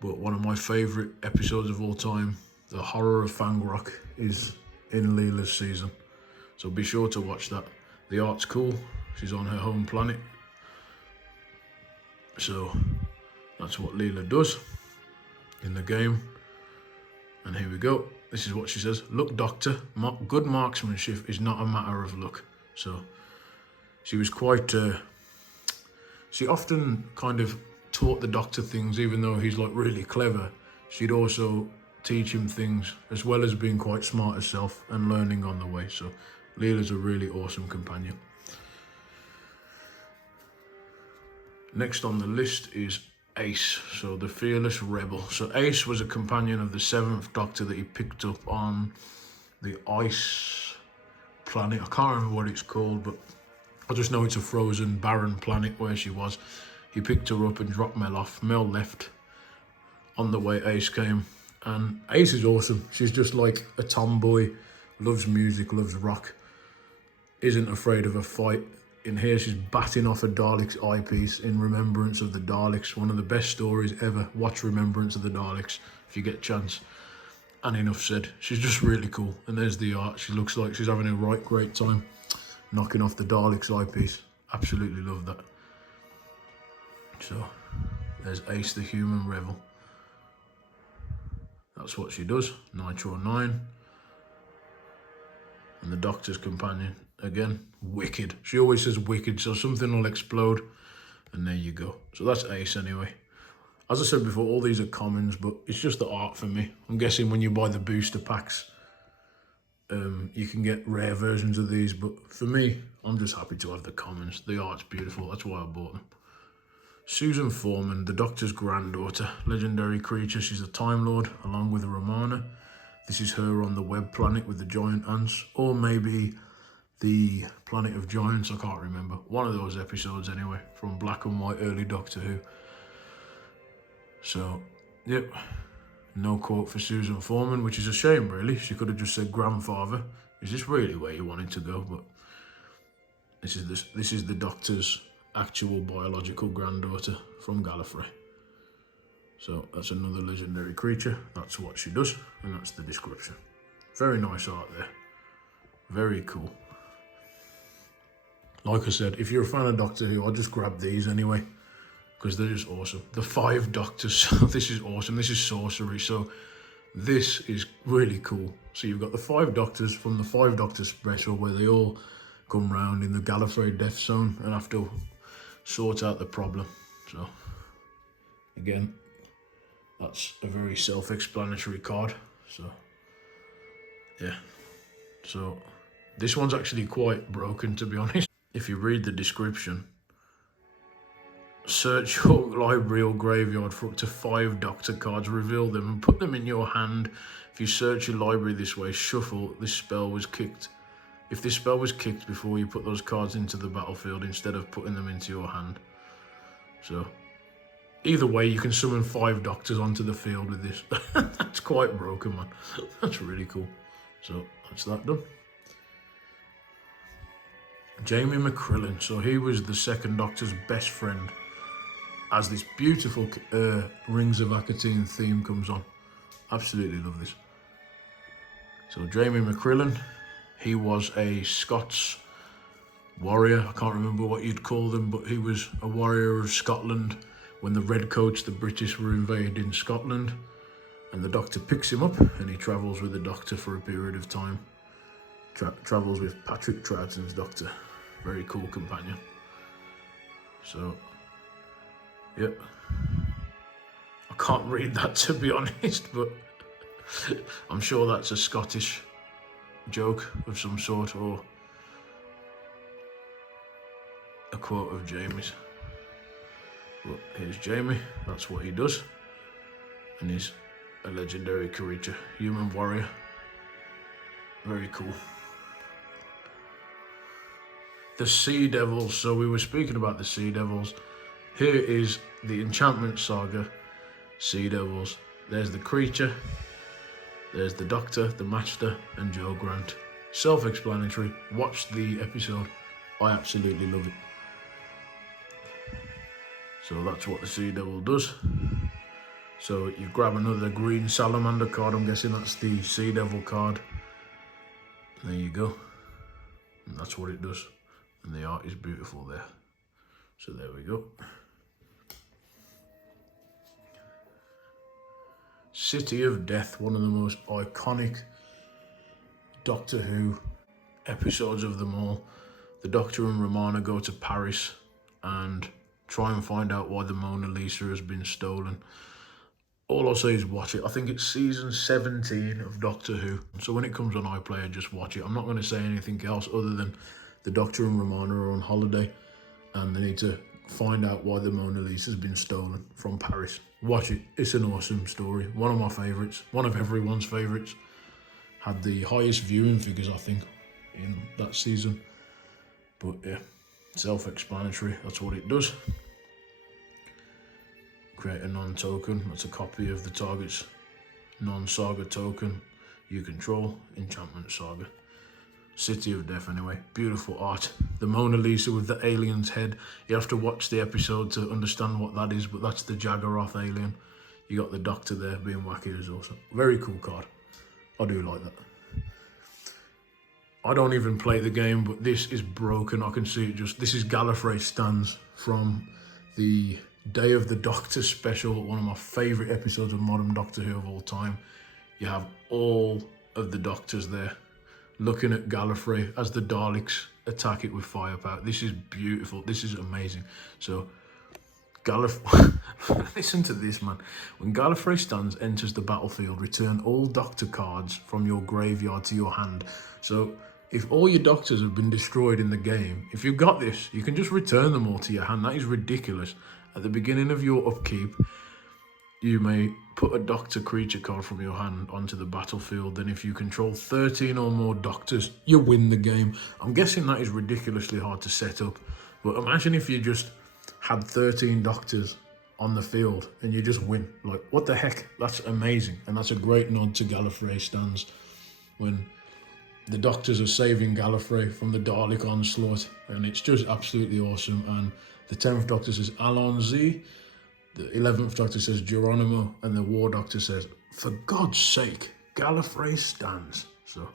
But one of my favourite episodes of all time, The Horror of Fangrock, is in Leela's season. So be sure to watch that. The art's cool. She's on her home planet. So that's what Leela does in the game. And here we go. This is what she says. Look, Doctor, good marksmanship is not a matter of luck. So she was quite... she often kind of taught the Doctor things, even though he's like really clever. She'd also teach him things, as well as being quite smart herself and learning on the way. So Leela's a really awesome companion. Next on the list is Ace, so the Fearless Rebel. So Ace was a companion of the 7th Doctor that he picked up on the ice planet. I can't remember what it's called, but I just know it's a frozen, barren planet where she was. He picked her up and dropped Mel off. Mel left. On the way, Ace came. And Ace is awesome. She's just like a tomboy, loves music, loves rock, isn't afraid of a fight. In here, she's batting off a Dalek's eyepiece in remembrance of the Daleks. One of the best stories ever. Watch Remembrance of the Daleks if you get a chance. And enough said. She's just really cool. And there's the art. She looks like she's having a right great time knocking off the Dalek's eyepiece. Absolutely love that. So there's Ace the Human Rebel. That's what she does. Nitro 9. And the Doctor's companion, again, wicked. She always says wicked, so something will explode. And there you go. So that's Ace anyway. As I said before, all these are commons, but it's just the art for me. I'm guessing when you buy the booster packs, you can get rare versions of these. But for me, I'm just happy to have the commons. The art's beautiful. That's why I bought them. Susan Foreman, the Doctor's granddaughter, legendary creature. She's a Time Lord along with Romana. This is her on the web planet with the giant ants, or maybe the Planet of Giants, I can't remember. One of those episodes anyway, from black and white early Doctor Who. So, yep, no quote for Susan Foreman, which is a shame really. She could have just said grandfather. Is this really where you wanted to go? But this is the Doctor's actual biological granddaughter from Gallifrey. So that's another legendary creature. That's what she does, and that's the description. Very nice art there. Very cool. Like I said, if you're a fan of Doctor Who, I'll just grab these anyway, because they're just awesome. The 5 Doctors. This is awesome. This is sorcery. So this is really cool. So you've got the 5 Doctors from the 5 Doctors special, where they all come round in the Gallifrey Death Zone and have to sort out the problem. So again, that's a very self-explanatory card. So yeah, so this one's actually quite broken, to be honest. If you read the description, search your library or graveyard for up to 5 Doctor cards, reveal them and put them in your hand. If you search your library this way, shuffle, this spell was kicked. If this spell was kicked before you put those cards into the battlefield instead of putting them into your hand. So either way, you can summon 5 Doctors onto the field with this. That's quite broken, man. That's really cool. So that's that done. Jamie McCrillen. So he was the 2nd Doctor's best friend, as this beautiful Rings of Akatine theme comes on. Absolutely love this. So Jamie McCrillen, he was a Scots warrior. I can't remember what you'd call them, but he was a warrior of Scotland when the Redcoats, the British, were invading Scotland. And the Doctor picks him up and he travels with the Doctor for a period of time. Travels with Patrick Troughton's Doctor. Very cool companion. So, yep. I can't read that, to be honest, but I'm sure that's a Scottish joke of some sort, or a quote of Jamie's. But here's Jamie, that's what he does. And he's a legendary creature, human warrior. Very cool. The Sea Devils. So we were speaking about the Sea Devils. Here is the Enchantment Saga Sea Devils. There's the creature, there's the Doctor, the Master, and Joe Grant. Self-explanatory. Watch the episode. I absolutely love it. So that's what the Sea Devil does. So you grab another green salamander card. I'm guessing that's the Sea Devil card. There you go. And that's what it does. And the art is beautiful there. So there we go. City of Death, one of the most iconic Doctor Who episodes of them all. The Doctor and Romana go to Paris and try and find out why the Mona Lisa has been stolen. All I'll say is watch it. I think it's season 17 of Doctor Who. So when it comes on iPlayer, just watch it. I'm not going to say anything else other than the Doctor and Romana are on holiday and they need to find out why the Mona Lisa has been stolen from Paris. Watch it. It's an awesome story. One of my favourites. One of everyone's favourites. Had the highest viewing figures, I think, in that season. But yeah, self-explanatory. That's what it does. Create a non-token. That's a copy of the target's non-saga token you control. Enchantment Saga. City of Death anyway. Beautiful art. The Mona Lisa with the alien's head. You have to watch the episode to understand what that is, but that's the Jaggeroth alien. You got the Doctor there being wacky as also. Very cool card. I do like that. I don't even play the game, but this is broken. I can see it just... This is Gallifrey stands from the Day of the Doctor special, one of my favourite episodes of modern Doctor Who of all time. You have all of the Doctors there, looking at Gallifrey as the Daleks attack it with firepower. This is beautiful. This is amazing. So, Gallifrey... Listen to this, man. When Gallifrey stands enters the battlefield, return all Doctor cards from your graveyard to your hand. So, if all your Doctors have been destroyed in the game, if you've got this, you can just return them all to your hand. That is ridiculous. At the beginning of your upkeep, you may put a doctor creature card from your hand onto the battlefield. Then if you control 13 or more doctors, you win the game. I'm guessing that is ridiculously hard to set up, but imagine if you just had 13 doctors on the field and you just win. Like, what the heck? That's amazing. And that's a great nod to Gallifrey stands when the doctors are saving Gallifrey from the Dalek onslaught, and it's just absolutely awesome. And the 10th Doctor says Allons-y, the 11th Doctor says Geronimo, and the War Doctor says, for God's sake, Gallifrey stands. So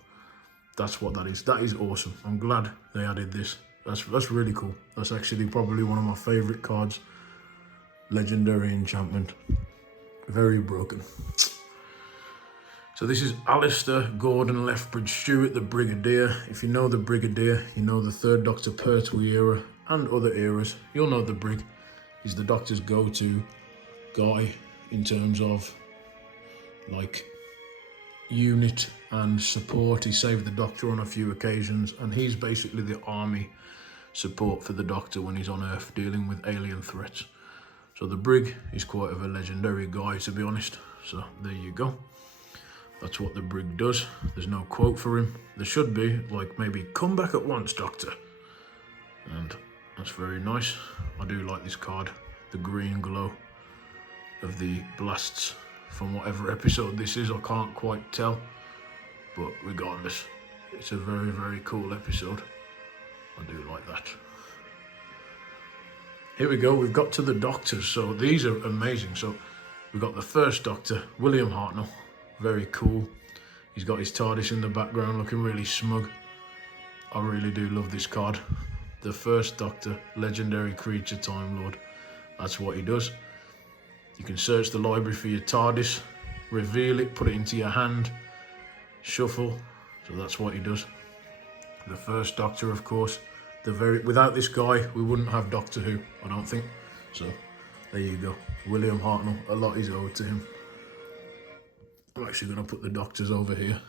that's what that is. That is awesome. I'm glad they added this. That's really cool. That's actually probably one of my favourite cards. Legendary enchantment. Very broken. So this is Alistair Gordon Lethbridge Stewart, the Brigadier. If you know the Brigadier, you know the 3rd Doctor Pertwee era and other eras. You'll know the Brig. He's the Doctor's go-to guy in terms of like unit and support. He saved the Doctor on a few occasions, and he's basically the army support for the Doctor when he's on Earth dealing with alien threats. So the Brig is quite of a legendary guy, to be honest. So there you go. That's what the Brig does. There's no quote for him. There should be, like maybe, come back at once, Doctor. And that's very nice. I do like this card. The green glow of the blasts from whatever episode this is. I can't quite tell. But regardless, it's a very, very cool episode. I do like that. Here we go. We've got to the Doctors. So these are amazing. So we've got the 1st Doctor, William Hartnell. Very cool. He's got his TARDIS in the background looking really smug. I really do love this card. The 1st Doctor, legendary creature, Time Lord. That's what he does. You can search the library for your TARDIS, reveal it, put it into your hand, shuffle. So that's what he does. The 1st Doctor, of course. Without this guy, we wouldn't have Doctor Who, I don't think. So there you go. William Hartnell, a lot is owed to him. I'm actually going to put the Doctors over here.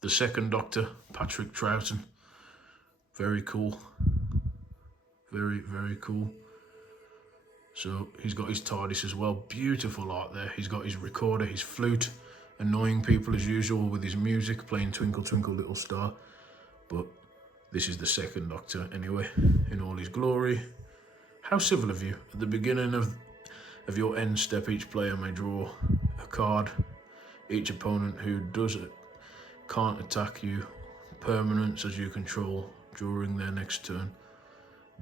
The 2nd Doctor, Patrick Troughton. Very cool. Very, very cool. So he's got his TARDIS as well. Beautiful art there. He's got his recorder, his flute, annoying people as usual with his music, playing Twinkle Twinkle Little Star. But this is the 2nd Doctor anyway, in all his glory. How civil of you. At the beginning of your end step, each player may draw a card. Each opponent who does it can't attack you. Permanents as you control during their next turn.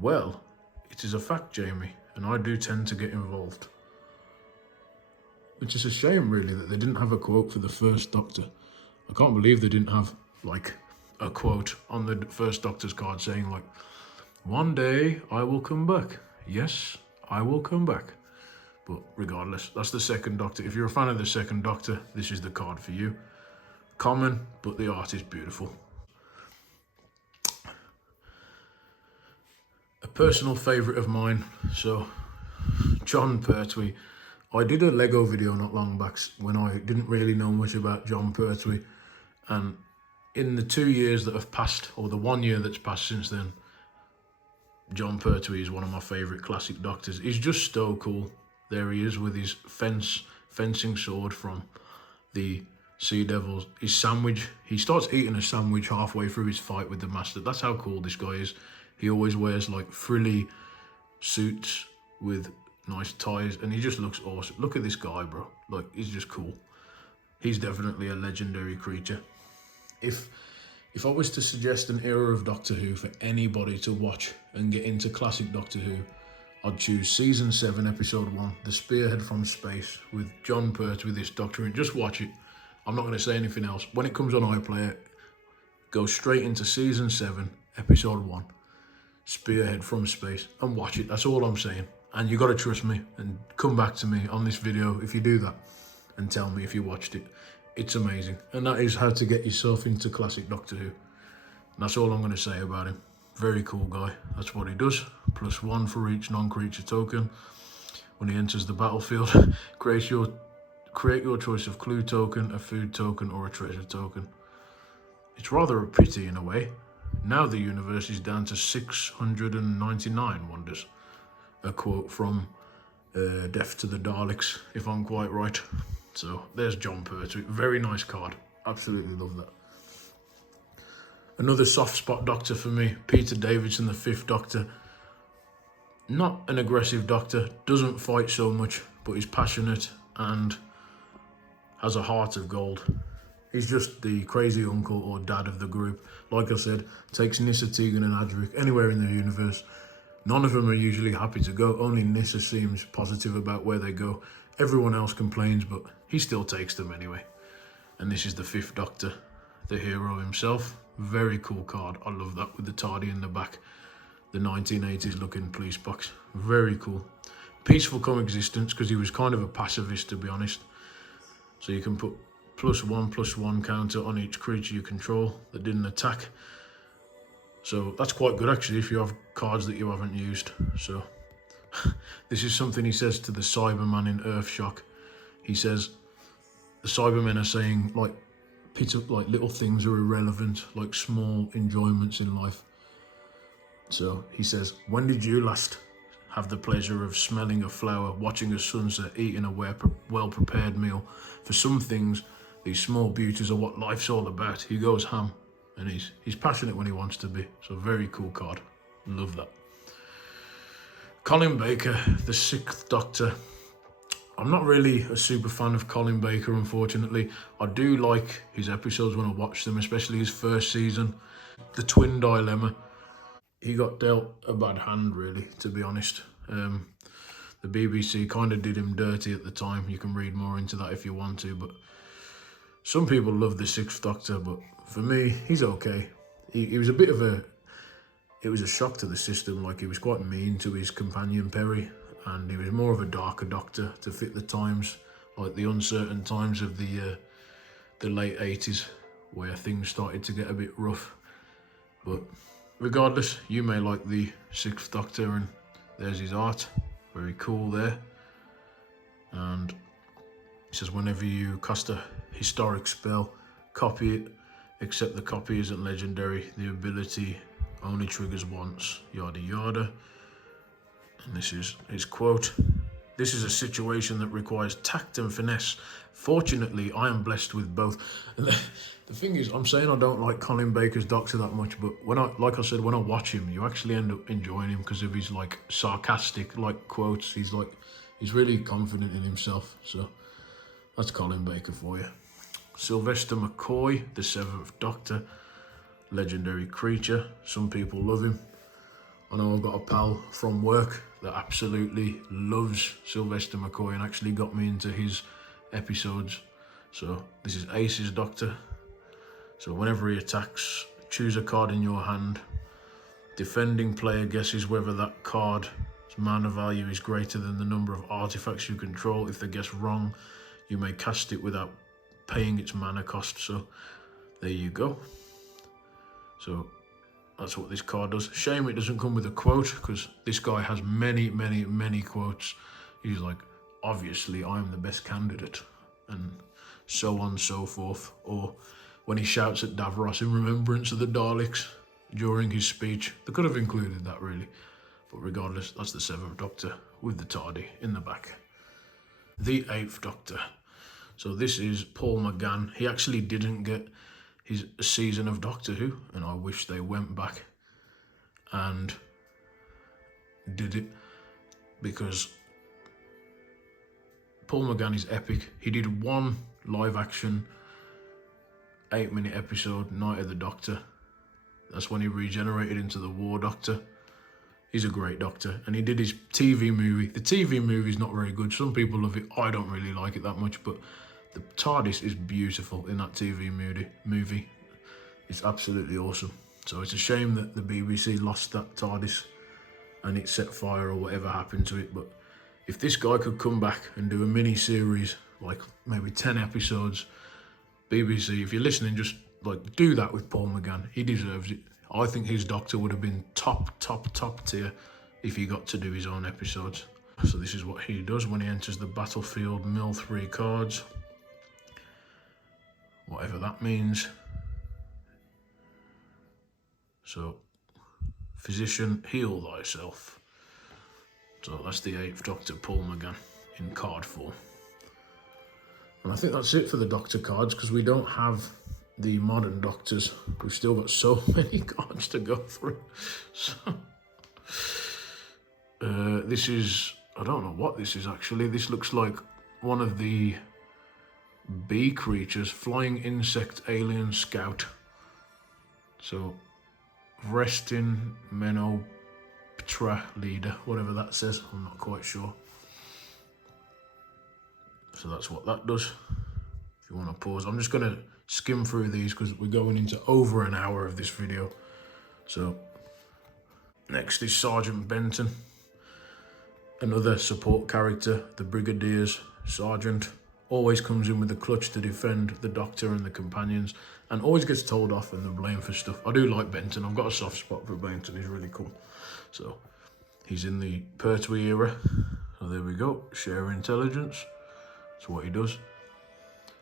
Well, it is a fact, Jamie, and I do tend to get involved. Which is a shame, really, that they didn't have a quote for the 1st Doctor. I can't believe they didn't have, like, a quote on the 1st Doctor's card saying, like, one day I will come back. Yes, I will come back. But regardless, that's the 2nd Doctor. If you're a fan of the 2nd Doctor, this is the card for you. Common, but the art is beautiful. A personal favourite of mine, so John Pertwee. I did a Lego video not long back when I didn't really know much about John Pertwee, and in the 2 years that have passed, or the 1 year that's passed since then, John Pertwee is one of my favourite classic Doctors. He's just so cool. There he is with his fencing sword from the Sea Devils. His sandwich, he starts eating a sandwich halfway through his fight with the Master. That's how cool this guy is. He always wears like frilly suits with nice ties, and he just looks awesome. Look at this guy, bro. Like, he's just cool. He's definitely a legendary creature. If I was to suggest an era of Doctor Who for anybody to watch and get into classic Doctor Who, I'd choose Season 7, Episode 1, The Spearhead from Space, with John Pertwee, this Doctor, and just watch it. I'm not going to say anything else. When it comes on iPlayer, go straight into Season 7, Episode 1, Spearhead from Space, and watch it. That's all I'm saying. And you got to trust me and come back to me on this video if you do that and tell me if you watched it. It's amazing. And that is how to get yourself into classic Doctor Who. And that's all I'm going to say about him. Very cool guy. That's what he does. +1 for each non-creature token. When he enters the battlefield, create your choice of clue token, a food token, or a treasure token. It's rather a pity in a way. Now the universe is down to 699 wonders. A quote from Death to the Daleks, if I'm quite right. So there's John Pertwee. Very nice card. Absolutely love that. Another soft spot Doctor for me, Peter Davidson, the 5th Doctor. Not an aggressive Doctor, doesn't fight so much, but he's passionate and has a heart of gold. He's just the crazy uncle or dad of the group. Like I said, takes Nyssa, Tegan and Adric anywhere in the universe. None of them are usually happy to go, only Nyssa seems positive about where they go. Everyone else complains, but he still takes them anyway. And this is the 5th Doctor, the hero himself. Very cool card, I love that, with the tardy in the back. The 1980s looking police box, very cool. Peaceful coexistence, because he was kind of a pacifist, to be honest. So you can put +1/+1 counter on each creature you control that didn't attack. So that's quite good actually if you have cards that you haven't used. So this is something he says to the Cyberman in Earthshock. He says the Cybermen are saying like little things are irrelevant, like small enjoyments in life. So he says, when did you last have the pleasure of smelling a flower, watching a sunset, eating a well-prepared meal? For some things, these small beauties are what life's all about. He goes ham, and he's passionate when he wants to be. So very cool card. Love that. Colin Baker, the 6th Doctor. I'm not really a super fan of Colin Baker, unfortunately. I do like his episodes when I watch them, especially his first season. The Twin Dilemma. He got dealt a bad hand, really, to be honest. The BBC kind of did him dirty at the time. You can read more into that if you want to, but some people love the 6th Doctor, but for me, he's okay. He was a bit of it was a shock to the system. Like, he was quite mean to his companion Perry, and he was more of a darker Doctor to fit the times, like the uncertain times of the late 80s, where things started to get a bit rough. But regardless, you may like the 6th Doctor, and there's his art. Very cool there. And it says whenever you cast a historic spell, copy it, except the copy isn't legendary. The ability only triggers once, yada yada. And this is his quote. This is a situation that requires tact and finesse. Fortunately, I am blessed with both. And the thing is, I'm saying I don't like Colin Baker's Doctor that much, but when I watch him, you actually end up enjoying him because of his like sarcastic like quotes. He's really confident in himself. So that's Colin Baker for you. Sylvester McCoy, the 7th Doctor, legendary creature. Some people love him. I know I've got a pal from work that absolutely loves Sylvester McCoy and actually got me into his episodes. So this is Ace's Doctor. So whenever he attacks, choose a card in your hand. Defending player guesses whether that card's mana value is greater than the number of artifacts you control. If they guess wrong, you may cast it without paying its mana cost. So there you go. So that's what this card does. Shame it doesn't come with a quote, because this guy has many, many, many quotes. He's like, obviously I'm the best candidate, and so on and so forth. Or when he shouts at Davros in remembrance of the Daleks during his speech. They could have included that, really. But regardless, that's the 7th Doctor with the tardy in the back. The 8th Doctor. So this is Paul McGann. He actually didn't get his season of Doctor Who, and I wish they went back and did it, because Paul McGann is epic. He did one live action 8-minute episode, Night of the Doctor. That's when he regenerated into the War Doctor. He's a great Doctor. And he did his TV movie. The TV movie is not very good. Some people love it. I don't really like it that much, but the TARDIS is beautiful in that TV movie. It's absolutely awesome. So it's a shame that the BBC lost that TARDIS and it set fire or whatever happened to it. But if this guy could come back and do a mini-series, like maybe 10 episodes, BBC, if you're listening, just like do that with Paul McGann. He deserves it. I think his Doctor would have been top tier if he got to do his own episodes. So this is what he does when he enters the battlefield. Mill 3 cards. Whatever that means. So, physician, heal thyself. So that's the 8th Doctor, Paul McGann, in card form. And I think that's it for the Doctor cards, because we don't have the modern Doctors. We've still got so many cards to go through. So, this is, I don't know what this is actually. This looks like one of the bee creatures, flying insect alien scout. So, Restin Menoptra leader, whatever that says, I'm not quite sure. So that's what that does. If you want to pause, I'm just going to skim through these because we're going into over an hour of this video. So next is Sergeant Benton, another support character, the Brigadier's sergeant. Always comes in with the clutch to defend the Doctor and the companions, and always gets told off and the blame for stuff. I do like Benton. I've got a soft spot for Benton. He's really cool. So he's in the Pertwee era. So there we go. Share intelligence. That's what he does.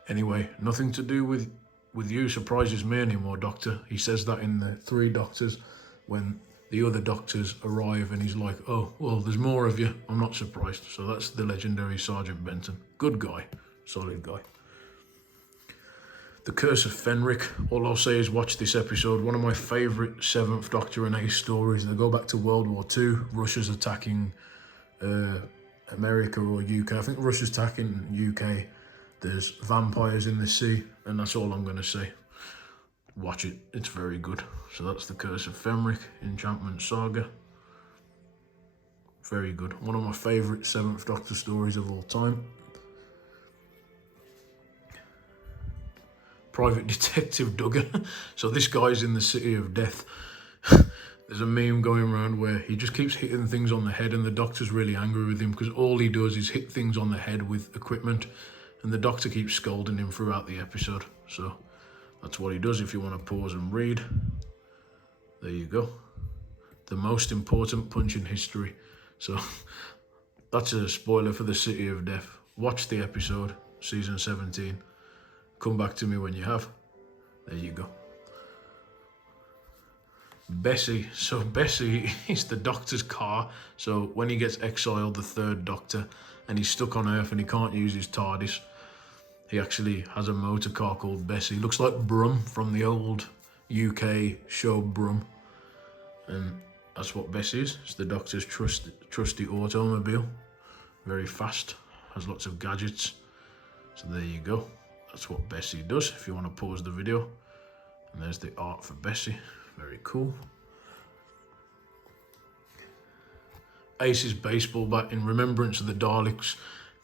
Anyway, nothing to do with you surprises me anymore, Doctor. He says that in the 3 Doctors when the other Doctors arrive, and he's like, oh, well, there's more of you. I'm not surprised. So that's the legendary Sergeant Benton. Good guy. Solid guy. The Curse of Fenric. All I'll say is watch this episode. One of my favourite 7th Doctor and Ace stories. They go back to World War II. Russia's attacking America or UK. I think Russia's attacking UK. There's vampires in the sea, and that's all I'm going to say. Watch it. It's very good. So that's The Curse of Fenric, Enchantment Saga. Very good. One of my favourite 7th Doctor stories of all time. Private Detective Duggan. So this guy's in the City of Death. There's a meme going around where he just keeps hitting things on the head, and the Doctor's really angry with him because all he does is hit things on the head with equipment, and the Doctor keeps scolding him throughout the episode. So that's what he does. If you want to pause and read, there you go. The most important punch in history. So that's a spoiler for the City of Death. Watch the episode, season 17. Come back to me when you have. There you go. Bessie. So Bessie is the Doctor's car. So when he gets exiled, the 3rd Doctor, and he's stuck on Earth and he can't use his TARDIS, he actually has a motor car called Bessie. Looks like Brum from the old UK show Brum. And that's what Bessie is. It's the Doctor's trusty automobile. Very fast. Has lots of gadgets. So there you go. That's what Bessie does, if you want to pause the video. And there's the art for Bessie. Very cool. Ace's baseball bat. In remembrance of the Daleks,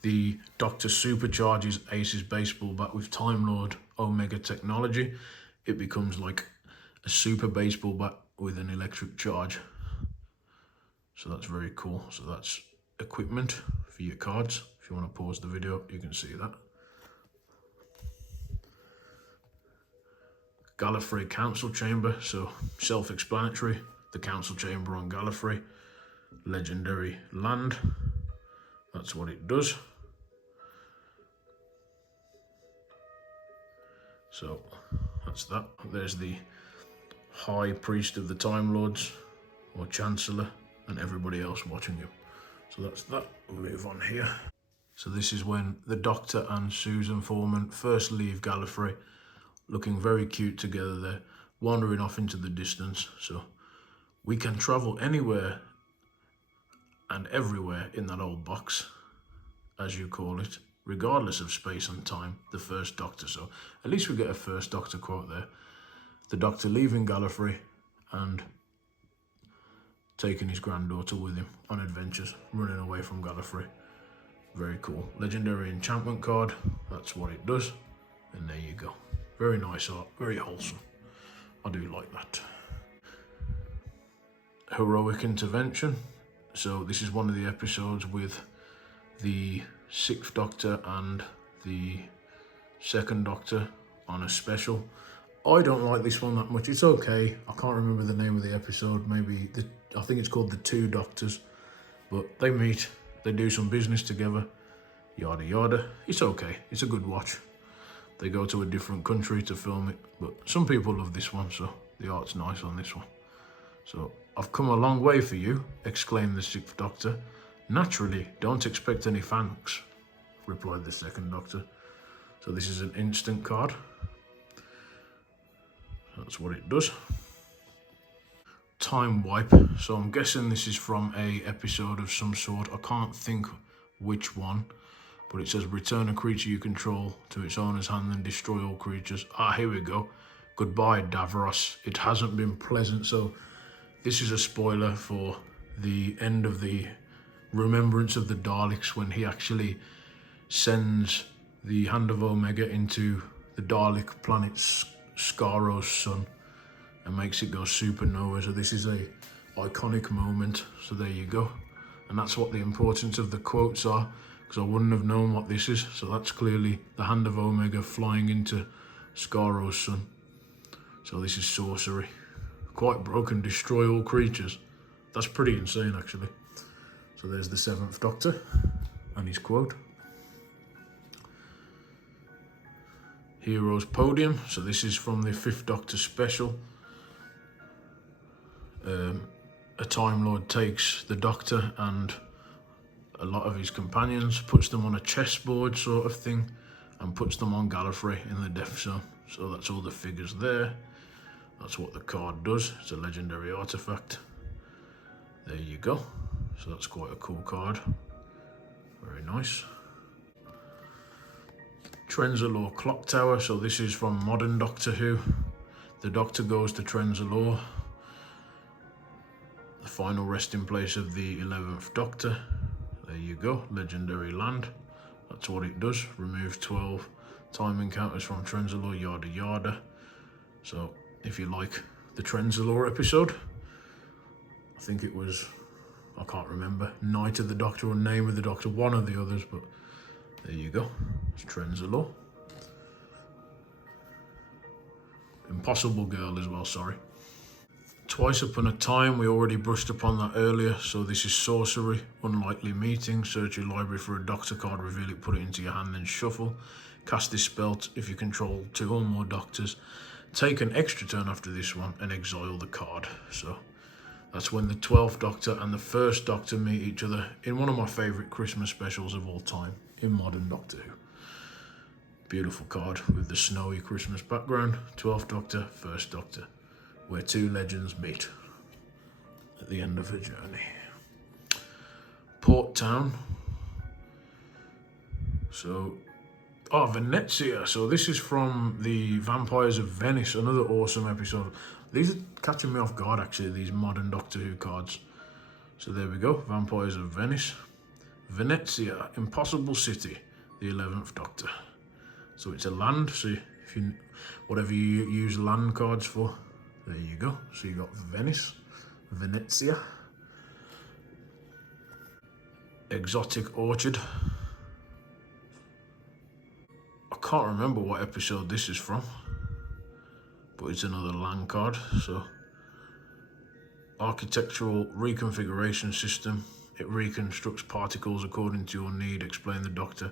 the Doctor supercharges Ace's baseball bat with Time Lord Omega technology. It becomes like a super baseball bat with an electric charge. So that's very cool. So that's equipment for your cards. If you want to pause the video, you can see that. Gallifrey Council Chamber, so self-explanatory. The Council Chamber on Gallifrey. Legendary land. That's what it does. So that's that. There's the High Priest of the Time Lords, or Chancellor, and everybody else watching you. So that's that. We'll move on here. So this is when the Doctor and Susan Foreman first leave Gallifrey, looking very cute together there, wandering off into the distance. So we can travel anywhere and everywhere in that old box, as you call it, regardless of space and time, the 1st Doctor. So at least we get a 1st Doctor quote there. The Doctor leaving Gallifrey and taking his granddaughter with him on adventures, running away from Gallifrey. Very cool. Legendary enchantment card, that's what it does. And there you go. Very nice art, very wholesome. I do like that. Heroic intervention. So this is one of the episodes with the 6th Doctor and the 2nd Doctor on a special. I don't like this one that much. It's okay. I can't remember the name of the episode. I think it's called The 2 Doctors. But they meet, they do some business together, yada yada. It's okay. It's a good watch. They go to a different country to film it, but some people love this one, so the art's nice on this one. So, I've come a long way for you, exclaimed the 6th Doctor. Naturally, don't expect any thanks, replied the 2nd Doctor. So this is an instant card. That's what it does. Time wipe. So I'm guessing this is from a episode of some sort. I can't think which one, but it says return a creature you control to its owner's hand and destroy all creatures. Ah, here we go. Goodbye, Davros. It hasn't been pleasant. So this is a spoiler for the end of the Remembrance of the Daleks, when he actually sends the Hand of Omega into the Dalek planet Skaro's sun and makes it go supernova. So this is a iconic moment. So there you go. And that's what the importance of the quotes are, because I wouldn't have known what this is. So that's clearly the Hand of Omega flying into Skaro's sun. So this is sorcery. Quite broken, destroy all creatures. That's pretty insane, actually. So there's the 7th Doctor and his quote. Heroes Podium. So this is from the 5th Doctor special. A Time Lord takes the Doctor and a lot of his companions, puts them on a chessboard sort of thing, and puts them on Gallifrey in the Death Zone. So that's all the figures there. That's what the card does. It's a legendary artifact. There you go. So that's quite a cool card. Very nice. Trenzalore Clock Tower. So this is from modern Doctor Who. The Doctor goes to Trenzalore, the final resting place of the 11th Doctor. There you go. Legendary land. That's what it does. Remove 12 time encounters from Trenzalore, yada yada. So if you like the Trenzalore episode, I think it was, I can't remember, Night of the Doctor or Name of the Doctor, one of the others, but there you go. It's Trenzalore. Impossible Girl as well, sorry. Twice Upon a Time, we already brushed upon that earlier. So this is sorcery. Unlikely meeting. Search your library for a Doctor card, reveal it, put it into your hand, then shuffle. Cast this spell if you control 2 or more Doctors. Take an extra turn after this one and exile the card. So that's when the 12th Doctor and the 1st Doctor meet each other in one of my favourite Christmas specials of all time, in modern Doctor Who. Beautiful card with the snowy Christmas background. 12th Doctor, 1st Doctor, where 2 legends meet at the end of a journey. Port Town. So, Venezia. So this is from the Vampires of Venice, another awesome episode. These are catching me off guard, actually, these modern Doctor Who cards. So there we go, Vampires of Venice. Venezia, Impossible City, the 11th Doctor. So it's a land, so if you, whatever you use land cards for, there you go. So you got Venice, Venezia. Exotic Orchard. I can't remember what episode this is from, but it's another land card. So architectural reconfiguration system. It reconstructs particles according to your need. Explain the Doctor.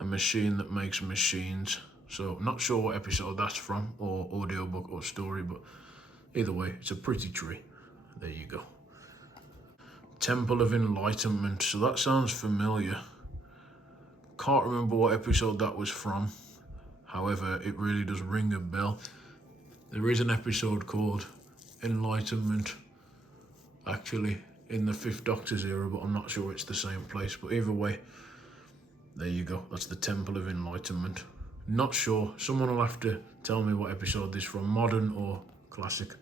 A machine that makes machines. So not sure what episode that's from, or audiobook or story, but either way, it's a pretty tree. There you go. Temple of Enlightenment. So that sounds familiar. Can't remember what episode that was from. However, it really does ring a bell. There is an episode called Enlightenment, actually, in the 5th Doctor's era, but I'm not sure it's the same place. But either way, there you go. That's the Temple of Enlightenment. Not sure. Someone will have to tell me what episode this is from, modern or classic.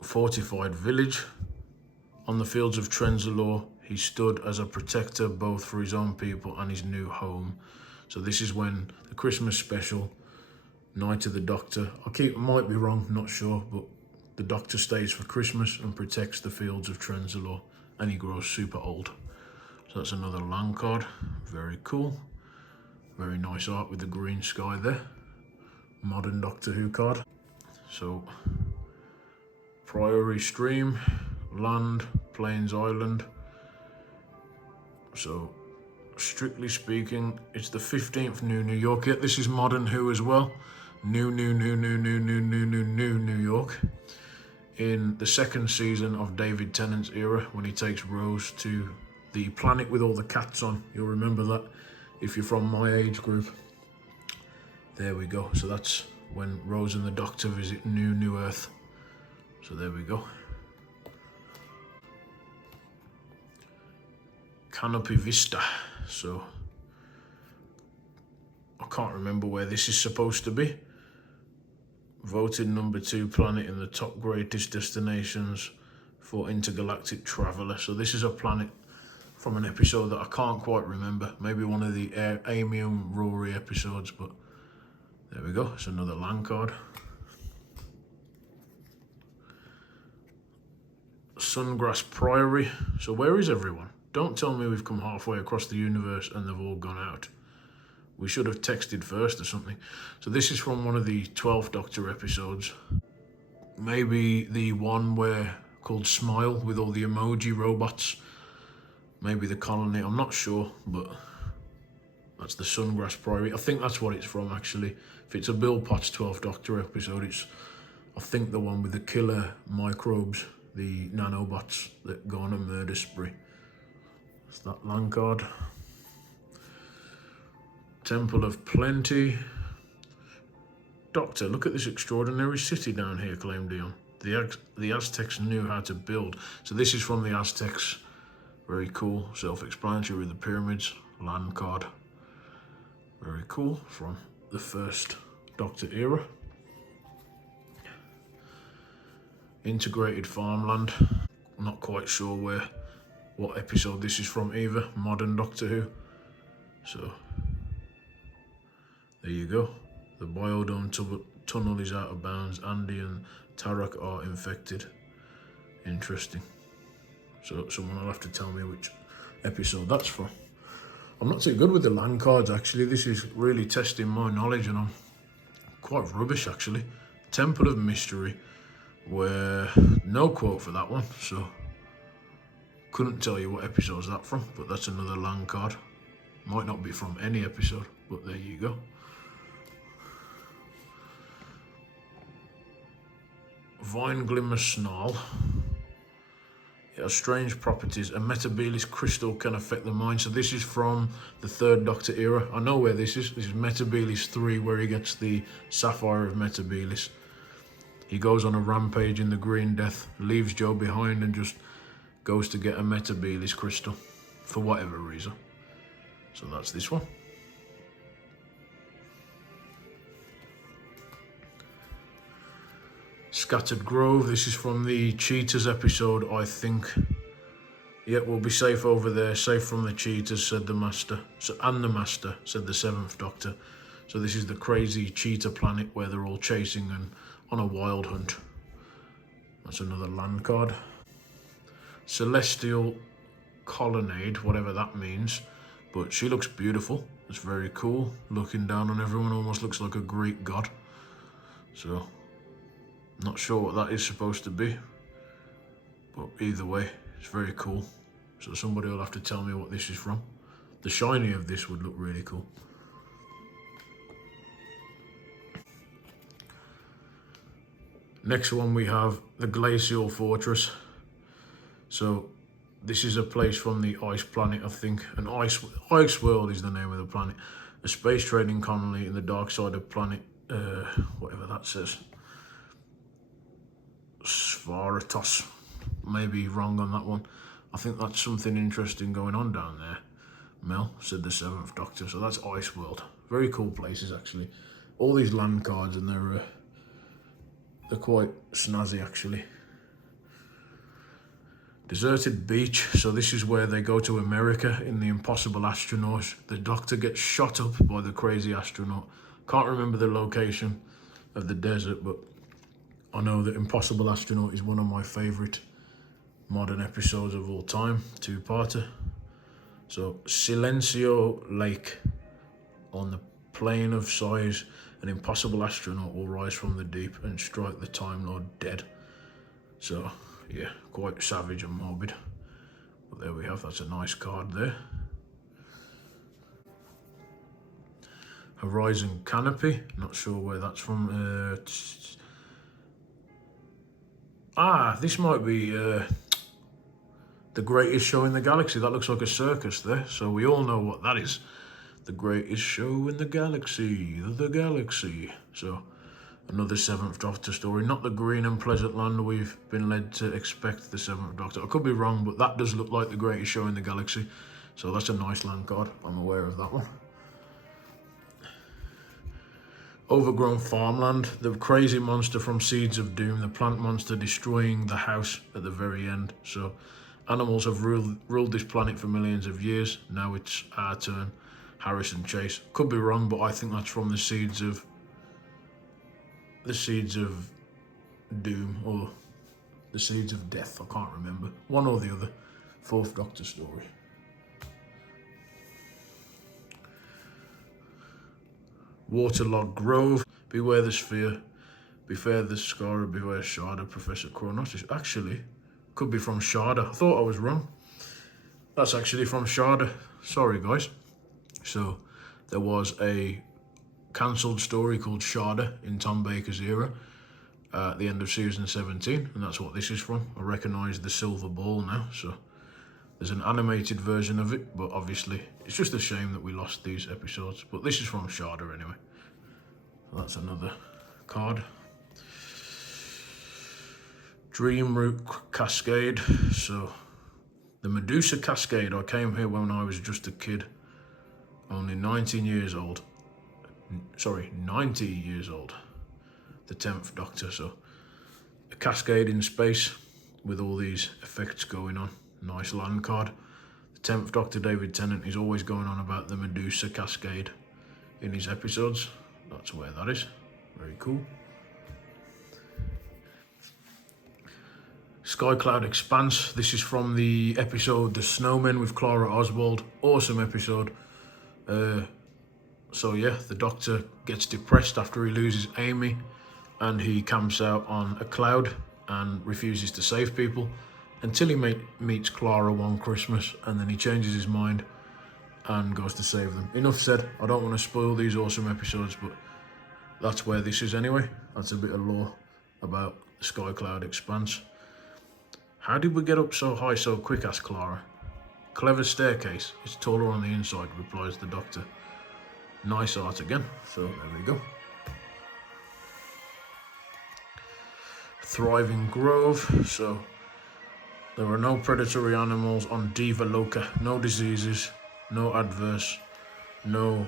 Fortified Village. On the fields of Trenzalore, he stood as a protector both for his own people and his new home. So this is when the Christmas special, Night of the Doctor, might be wrong, not sure, but the Doctor stays for Christmas and protects the fields of Trenzalore, and he grows super old. So that's another land card. Very cool. Very nice art with the green sky there. Modern Doctor Who card. So, Priory Stream, land, Plains Island. So, strictly speaking, it's the 15th New York. Yet this is modern Who as well. New York in the second season of David Tennant's era when he takes Rose to the planet with all the cats on. You'll remember that if you're from my age group. There we go. So that's when Rose and the Doctor visit New Earth. So there we go. Canopy Vista. So I can't remember where this is supposed to be. Voted number 2 planet in the top greatest destinations for intergalactic traveller. So this is a planet from an episode that I can't quite remember. Maybe one of the Amy and Rory episodes, but there we go. It's another land card. Sungrass Priory. So where is everyone? Don't tell me we've come halfway across the universe and they've all gone out. We should have texted first or something. So this is from one of the 12th Doctor episodes. Maybe the one where called Smile with all the emoji robots. Maybe the colony, I'm not sure, but that's the Sungrass Priory. I think that's what it's from actually. If it's a Bill Potts 12th Doctor episode, it's I think the one with the killer microbes, the nanobots that go on a murder spree. That's that land card. Temple of Plenty. Doctor, look at this extraordinary city down here, claimed Dion. The Aztecs knew how to build. So this is from the Aztecs. Very cool, self-explanatory with the pyramids. Land card. Very cool, from the first Doctor era. Integrated farmland. Not quite sure what episode this is from either. Modern Doctor Who. So there you go. The biodome tunnel is out of bounds. Andy and Tarak are infected. Interesting. So someone will have to tell me which episode that's from. I'm not too good with the land cards actually. This is really testing my knowledge and I'm quite rubbish actually. Temple of Mystery, where no quote for that one, so couldn't tell you what episode's that from, but that's another land card. Might not be from any episode, but there you go. Vine Glimmer Snarl. It has strange properties. A Metabilis crystal can affect the mind. So this is from the 3rd Doctor era. I know where this is. This is Metabilis 3, where he gets the Sapphire of Metabilis. He goes on a rampage in the Green Death, leaves Joe behind and just goes to get a Metabilis crystal for whatever reason. So that's this one. Scattered Grove. This is from the Cheetahs episode, I think. Yeah, we'll be safe over there, safe from the Cheetahs, said the Master. And the Master, said the 7th Doctor. So this is the crazy cheetah planet where they're all chasing and on a wild hunt. That's another land card. Celestial Colonnade, whatever that means. But she looks beautiful. It's very cool. Looking down on everyone, almost looks like a Greek god. So not sure what that is supposed to be, but either way, it's very cool. So somebody will have to tell me what this is from. The shiny of this would look really cool. Next one we have the Glacial Fortress. So this is a place from the Ice Planet, I think. An Ice World is the name of the planet. A space trading colony in the dark side of planet, whatever that says. Svaratos. Maybe wrong on that one. I think that's something interesting going on down there. Mel, said the 7th Doctor. So that's Ice World. Very cool places actually. All these land cards and they're quite snazzy actually. Deserted Beach. So this is where they go to America in the Impossible Astronaut. The Doctor gets shot up by the crazy astronaut. Can't remember the location of the desert, but I know that Impossible Astronaut is one of my favourite modern episodes of all time, 2-parter. So Silencio Lake. On the plane of size, an impossible astronaut will rise from the deep and strike the Time Lord dead. So yeah, quite savage and morbid. But there we have, that's a nice card there. Horizon Canopy, not sure where that's from. This might be the greatest show in the galaxy. That looks like a circus there, so we all know what that is. The greatest show in the galaxy, the galaxy. So, another Seventh Doctor story. Not the green and pleasant land we've been led to expect the Seventh Doctor. I could be wrong, but that does look like the greatest show in the galaxy. So that's a nice land card. I'm aware of that one. Overgrown farmland. The crazy monster from Seeds of Doom. The plant monster destroying the house at the very end. So animals have ruled this planet for millions of years. Now it's our turn. Harrison Chase. Could be wrong, but I think that's from the Seeds of Doom or the Seeds of Death. I can't remember. One or the other. Fourth Doctor story. Waterlogged Grove. Beware the Sphere. Beware the Scar. Beware Sharda. Professor Chronotis. Actually, could be from Sharda. I thought I was wrong. That's actually from Sharda. Sorry, guys. So, there was a cancelled story called Sharda in Tom Baker's era at the end of season 17, and that's what this is from. I recognise the silver ball now, so there's an animated version of it, but obviously it's just a shame that we lost these episodes. But this is from Sharda anyway. So that's another card. Dream Root Cascade. So, the Medusa Cascade. I came here when I was just a kid. Only 19 years old. Sorry, 90 years old. The 10th Doctor, so a cascade in space with all these effects going on. Nice land card. The 10th Doctor, David Tennant, is always going on about the Medusa Cascade in his episodes. That's where that is. Very cool. Sky Cloud Expanse. This is from the episode The Snowmen with Clara Oswald. Awesome episode. So yeah, the Doctor gets depressed after he loses Amy, and he camps out on a cloud and refuses to save people until he meets Clara one Christmas, and then he changes his mind and goes to save them. Enough said. I don't want to spoil these awesome episodes, but that's where this is anyway. That's a bit of lore about the Sky Cloud Expanse. How did we get up so high so quick, asks Clara. Clever staircase. It's taller on the inside, replies the Doctor. Nice art again. So there we go. Thriving Grove. So there are no predatory animals on Diva Loca. No diseases. No adverse. No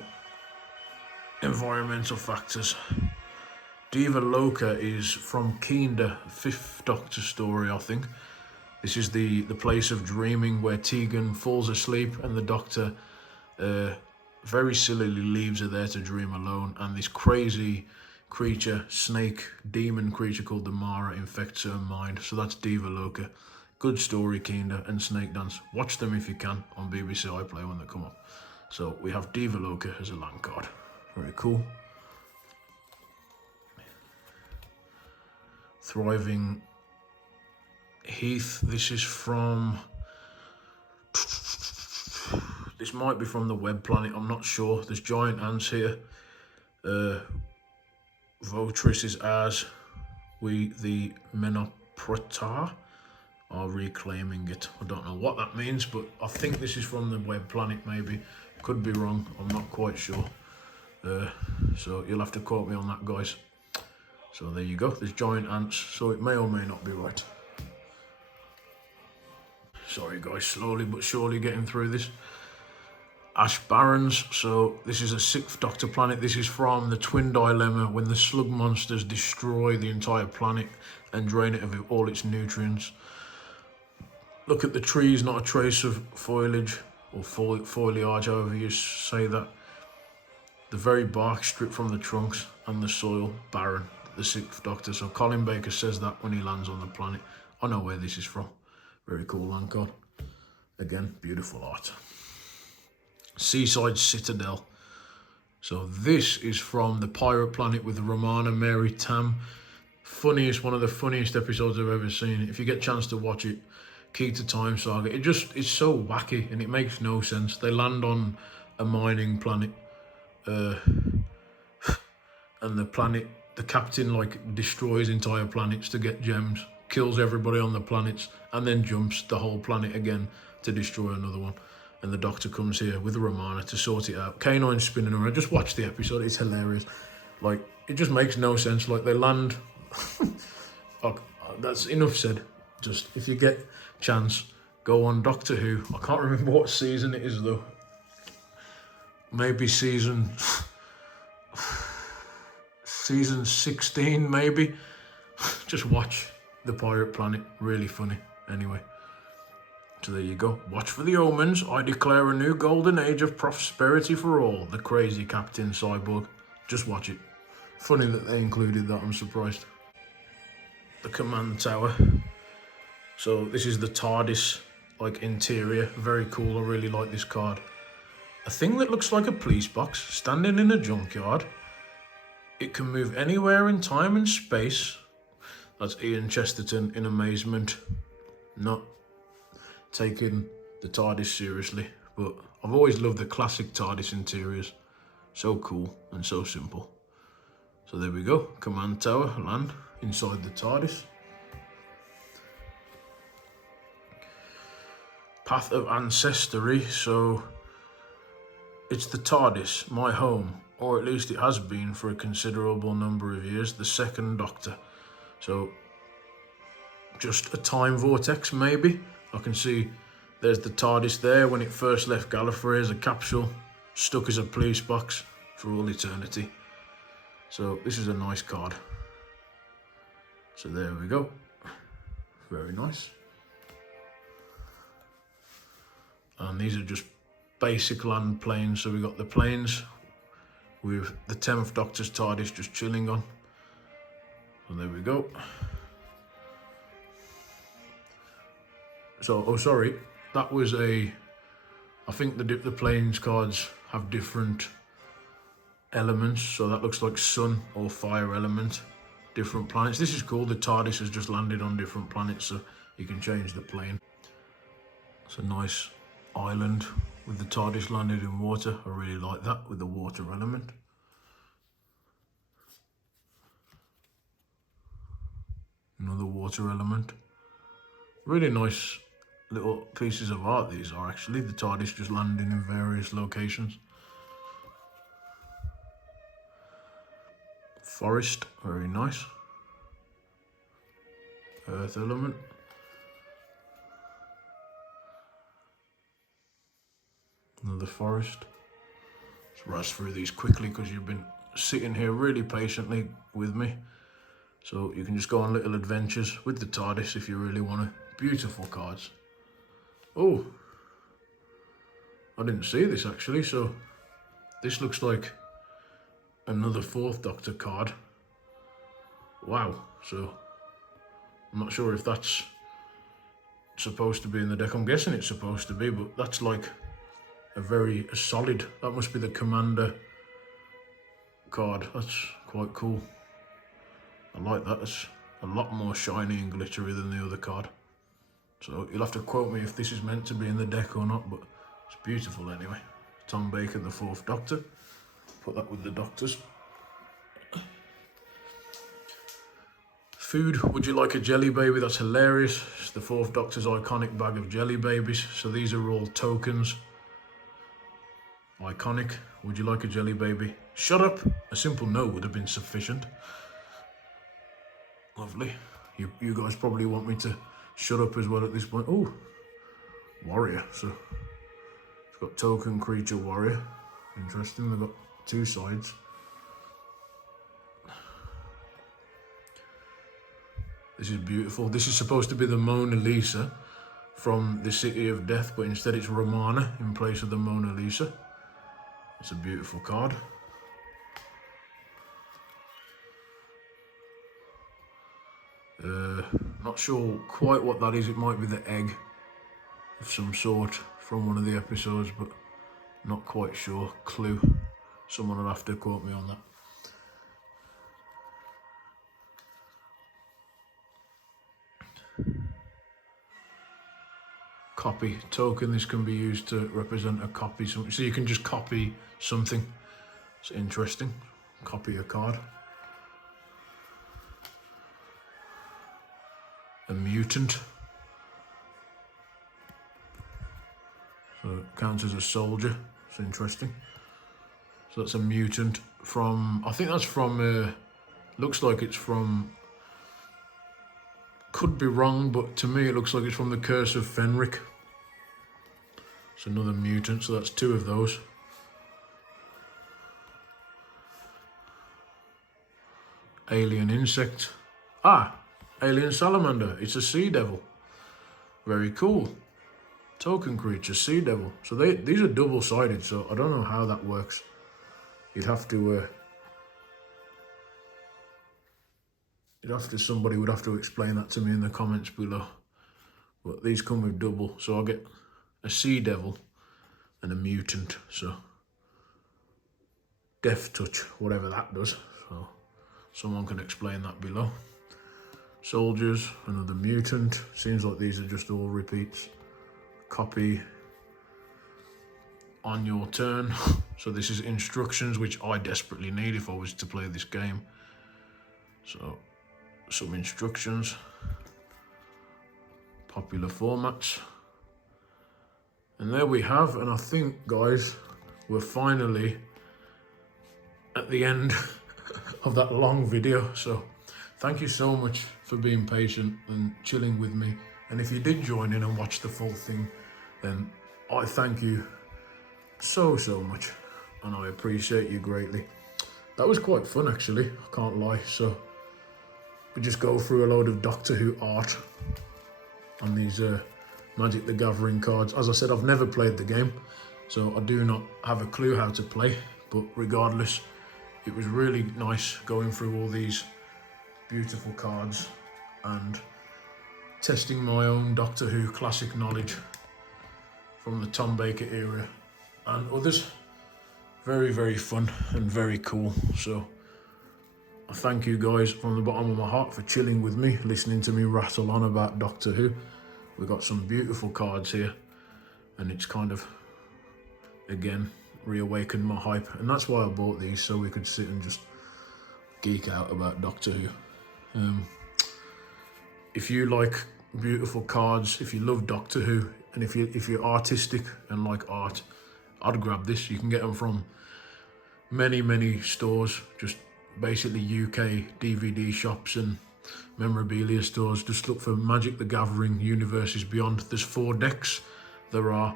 environmental factors. Diva Loca is from Kinder, 5th Doctor story, I think. This is the place of dreaming where Tegan falls asleep and the Doctor very sillily leaves her there to dream alone, and this crazy creature, snake, demon creature called the Mara infects her mind. So that's Diva Loca. Good story, Kinder and Snake Dance. Watch them if you can on BBC iPlayer when they come up. So we have Diva Loca as a land card. Very cool. Thriving Heath. This is from... This might be from the Web Planet, I'm not sure. There's giant ants here. Votris is ours. We, the Menoprota, are reclaiming it. I don't know what that means, but I think this is from the Web Planet maybe. Could be wrong, I'm not quite sure. So you'll have to quote me on that, guys. So there you go, there's giant ants, so it may or may not be right. Sorry guys, slowly but surely getting through this. Ash Barrens, so this is a 6th Doctor planet. This is from the Twin Dilemma, when the slug monsters destroy the entire planet and drain it of all its nutrients. Look at the trees, not a trace of foliage, or foliage, however you say that. The very bark stripped from the trunks, and the soil barren, the 6th Doctor. So Colin Baker says that when he lands on the planet. I know where this is from. Very cool land card. Again, beautiful art. Seaside Citadel. So this is from the Pirate Planet with Romana Mary Tam. One of the funniest episodes I've ever seen. If you get a chance to watch it, Key to Time Saga. It's so wacky and it makes no sense. They land on a mining planet. and the captain like destroys entire planets to get gems, kills everybody on the planets, and then jumps the whole planet again to destroy another one. And the Doctor comes here with Romana to sort it out. K9's spinning around. Just watch the episode, it's hilarious. Like, it just makes no sense. Like, they land... Oh, that's enough said. Just, if you get chance, go on Doctor Who. I can't remember what season it is, though. Maybe season 16, maybe. Just watch The Pirate Planet. Really funny. Anyway. So there you go. Watch for the omens. I declare a new golden age of prosperity for all. The crazy Captain Cyborg. Just watch it. Funny that they included that, I'm surprised. The command tower. So this is the TARDIS, like, interior. Very cool, I really like this card. A thing that looks like a police box, standing in a junkyard. It can move anywhere in time and space. That's Ian Chesterton in amazement. Not taking the TARDIS seriously, but I've always loved the classic TARDIS interiors. So cool and so simple. So there we go, command tower, land inside the TARDIS. Path of Ancestry, so it's the TARDIS, my home, or at least it has been for a considerable number of years, the second Doctor. So just a time vortex maybe. I can see there's the TARDIS there when it first left Gallifrey as a capsule, stuck as a police box for all eternity. So this is a nice card. So there we go. Very nice. And these are just basic land planes. So we got the planes with the 10th Doctor's TARDIS just chilling on. So there we go. So, oh sorry, that was I think the planes cards have different elements. So that looks like sun or fire element, different planets. This is cool, the TARDIS has just landed on different planets, so you can change the plane. It's a nice island with the TARDIS landed in water. I really like that with the water element. Another water element. Really nice little pieces of art these are actually. The TARDIS just landing in various locations. Forest, very nice. Earth element. Another forest. Let's rush through these quickly because you've been sitting here really patiently with me. So you can just go on little adventures with the TARDIS if you really want to. Beautiful cards. Oh, I didn't see this actually. So this looks like another 4th Doctor card. Wow. So I'm not sure if that's supposed to be in the deck. I'm guessing it's supposed to be, but that's like a solid, that must be the Commander card. That's quite cool. I like that. It's a lot more shiny and glittery than the other card. So you'll have to quote me if this is meant to be in the deck or not, but it's beautiful anyway. Tom Baker, the 4th Doctor. Put that with the Doctors. Food, would you like a jelly baby? That's hilarious. It's the 4th Doctor's iconic bag of jelly babies. So these are all tokens. Iconic. Would you like a jelly baby? Shut up. A simple no would have been sufficient. Lovely. You guys probably want me to shut up as well at this point. Oh, warrior. So it's got token creature warrior. Interesting. They've got 2 sides. This is beautiful. This is supposed to be the Mona Lisa from the City of Death, but instead it's Romana in place of the Mona Lisa. It's a beautiful card. Not sure quite what that is. It might be the egg of some sort from one of the episodes, but not quite sure. Clue. Someone will have to quote me on that. Copy token. This can be used to represent a copy. So you can just copy something. It's interesting. copy a card. A mutant. So it counts as a soldier. It's interesting. So that's a mutant from, I think that's from, looks like it's from, could be wrong, but to me it looks like it's from the Curse of Fenric. It's another mutant, so that's 2 of those. Alien insect. Ah, alien salamander. It's a sea devil. Very cool. Token creature, sea devil. So these are double-sided, so I don't know how that works. You'd have to, somebody would have to explain that to me in the comments below. But these come with double, so I'll get a sea devil and a mutant, so death touch, whatever that does. So someone can explain that below. Soldiers, another mutant. Seems like these are just all repeats. Copy on your turn. So this is instructions, which I desperately need if I was to play this game. So some instructions. Popular formats. And there we have, and I think, guys, we're finally at the end of that long video. So thank you so much for being patient and chilling with me. And if you did join in and watch the full thing, then I thank you so much, and I appreciate you greatly. That was quite fun, actually, I can't lie. So we just go through a load of Doctor Who art on these Magic the Gathering cards. As I said, I've never played the game, so I do not have a clue how to play, but regardless, it was really nice going through all these beautiful cards and testing my own Doctor Who classic knowledge from the Tom Baker era and others. Very fun and very cool. So I thank you guys from the bottom of my heart for chilling with me, listening to me rattle on about Doctor Who. We've got some beautiful cards here, and it's kind of, again, reawakened my hype. And that's why I bought these, so we could sit and just geek out about Doctor Who. If you like beautiful cards, if you love Doctor Who, and if you're artistic and like art, I'd grab this. You can get them from many stores, just basically UK DVD shops and memorabilia stores. Just look for Magic the Gathering Universes Beyond. There's 4 decks. There are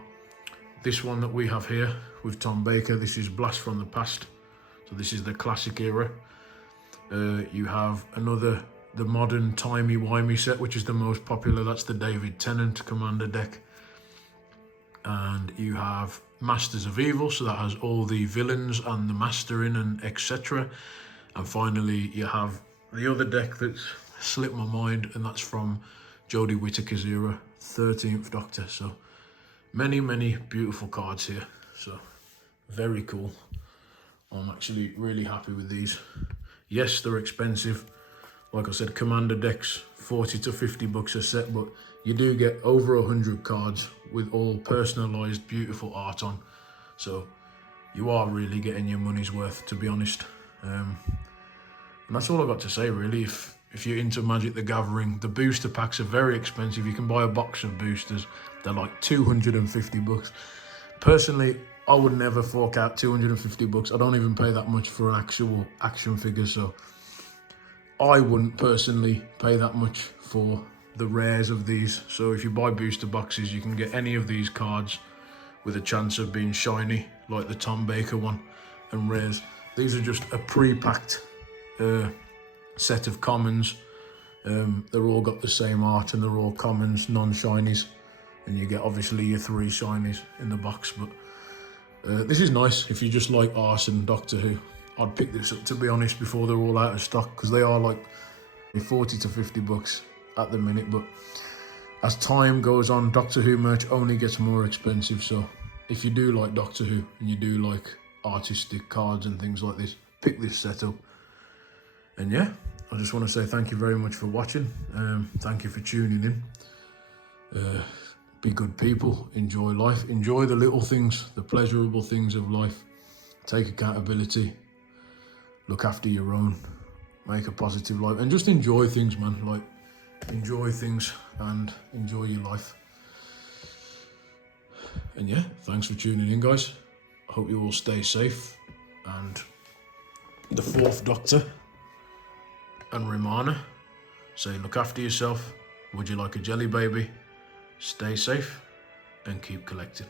this one that we have here with Tom Baker. This is Blast from the Past, so this is the classic era. You have another, the modern timey-wimey set, which is the most popular. That's the David Tennant Commander deck. And you have Masters of Evil, so that has all the villains and the Master in and etc. And finally, you have the other deck that's slipped my mind, and that's from Jodie Whittaker's era, 13th Doctor. So many beautiful cards here. So very cool. I'm actually really happy with these. Yes, they're expensive. Like I said, Commander decks, 40 to 50 bucks a set, but you do get over 100 cards with all personalised, beautiful art on. So you are really getting your money's worth, to be honest. And that's all I got to say, really. If you're into Magic the Gathering, the booster packs are very expensive. You can buy a box of boosters. They're like 250 bucks. Personally, I would never fork out 250 bucks. I don't even pay that much for an actual action figure, so I wouldn't personally pay that much for the rares of these. So if you buy booster boxes, you can get any of these cards with a chance of being shiny, like the Tom Baker one, and rares. These are just a pre-packed set of commons. They're all got the same art, and they're all commons, non-shinies, and you get obviously your 3 shinies in the box. But this is nice if you just like art and Doctor Who. I'd pick this up, to be honest, before they're all out of stock, because they are like 40 to 50 bucks at the minute. But as time goes on, Doctor Who merch only gets more expensive. So if you do like Doctor Who and you do like artistic cards and things like this, pick this set up. And yeah, I just want to say thank you very much for watching. Thank you for tuning in. Be good people, enjoy life, enjoy the little things, the pleasurable things of life, take accountability, look after your own, make a positive life, and just enjoy things, man. Like, enjoy things and enjoy your life. And yeah, thanks for tuning in, guys. I hope you all stay safe. And the fourth Doctor and Romana say, look after yourself. Would you like a jelly baby? Stay safe and keep collecting.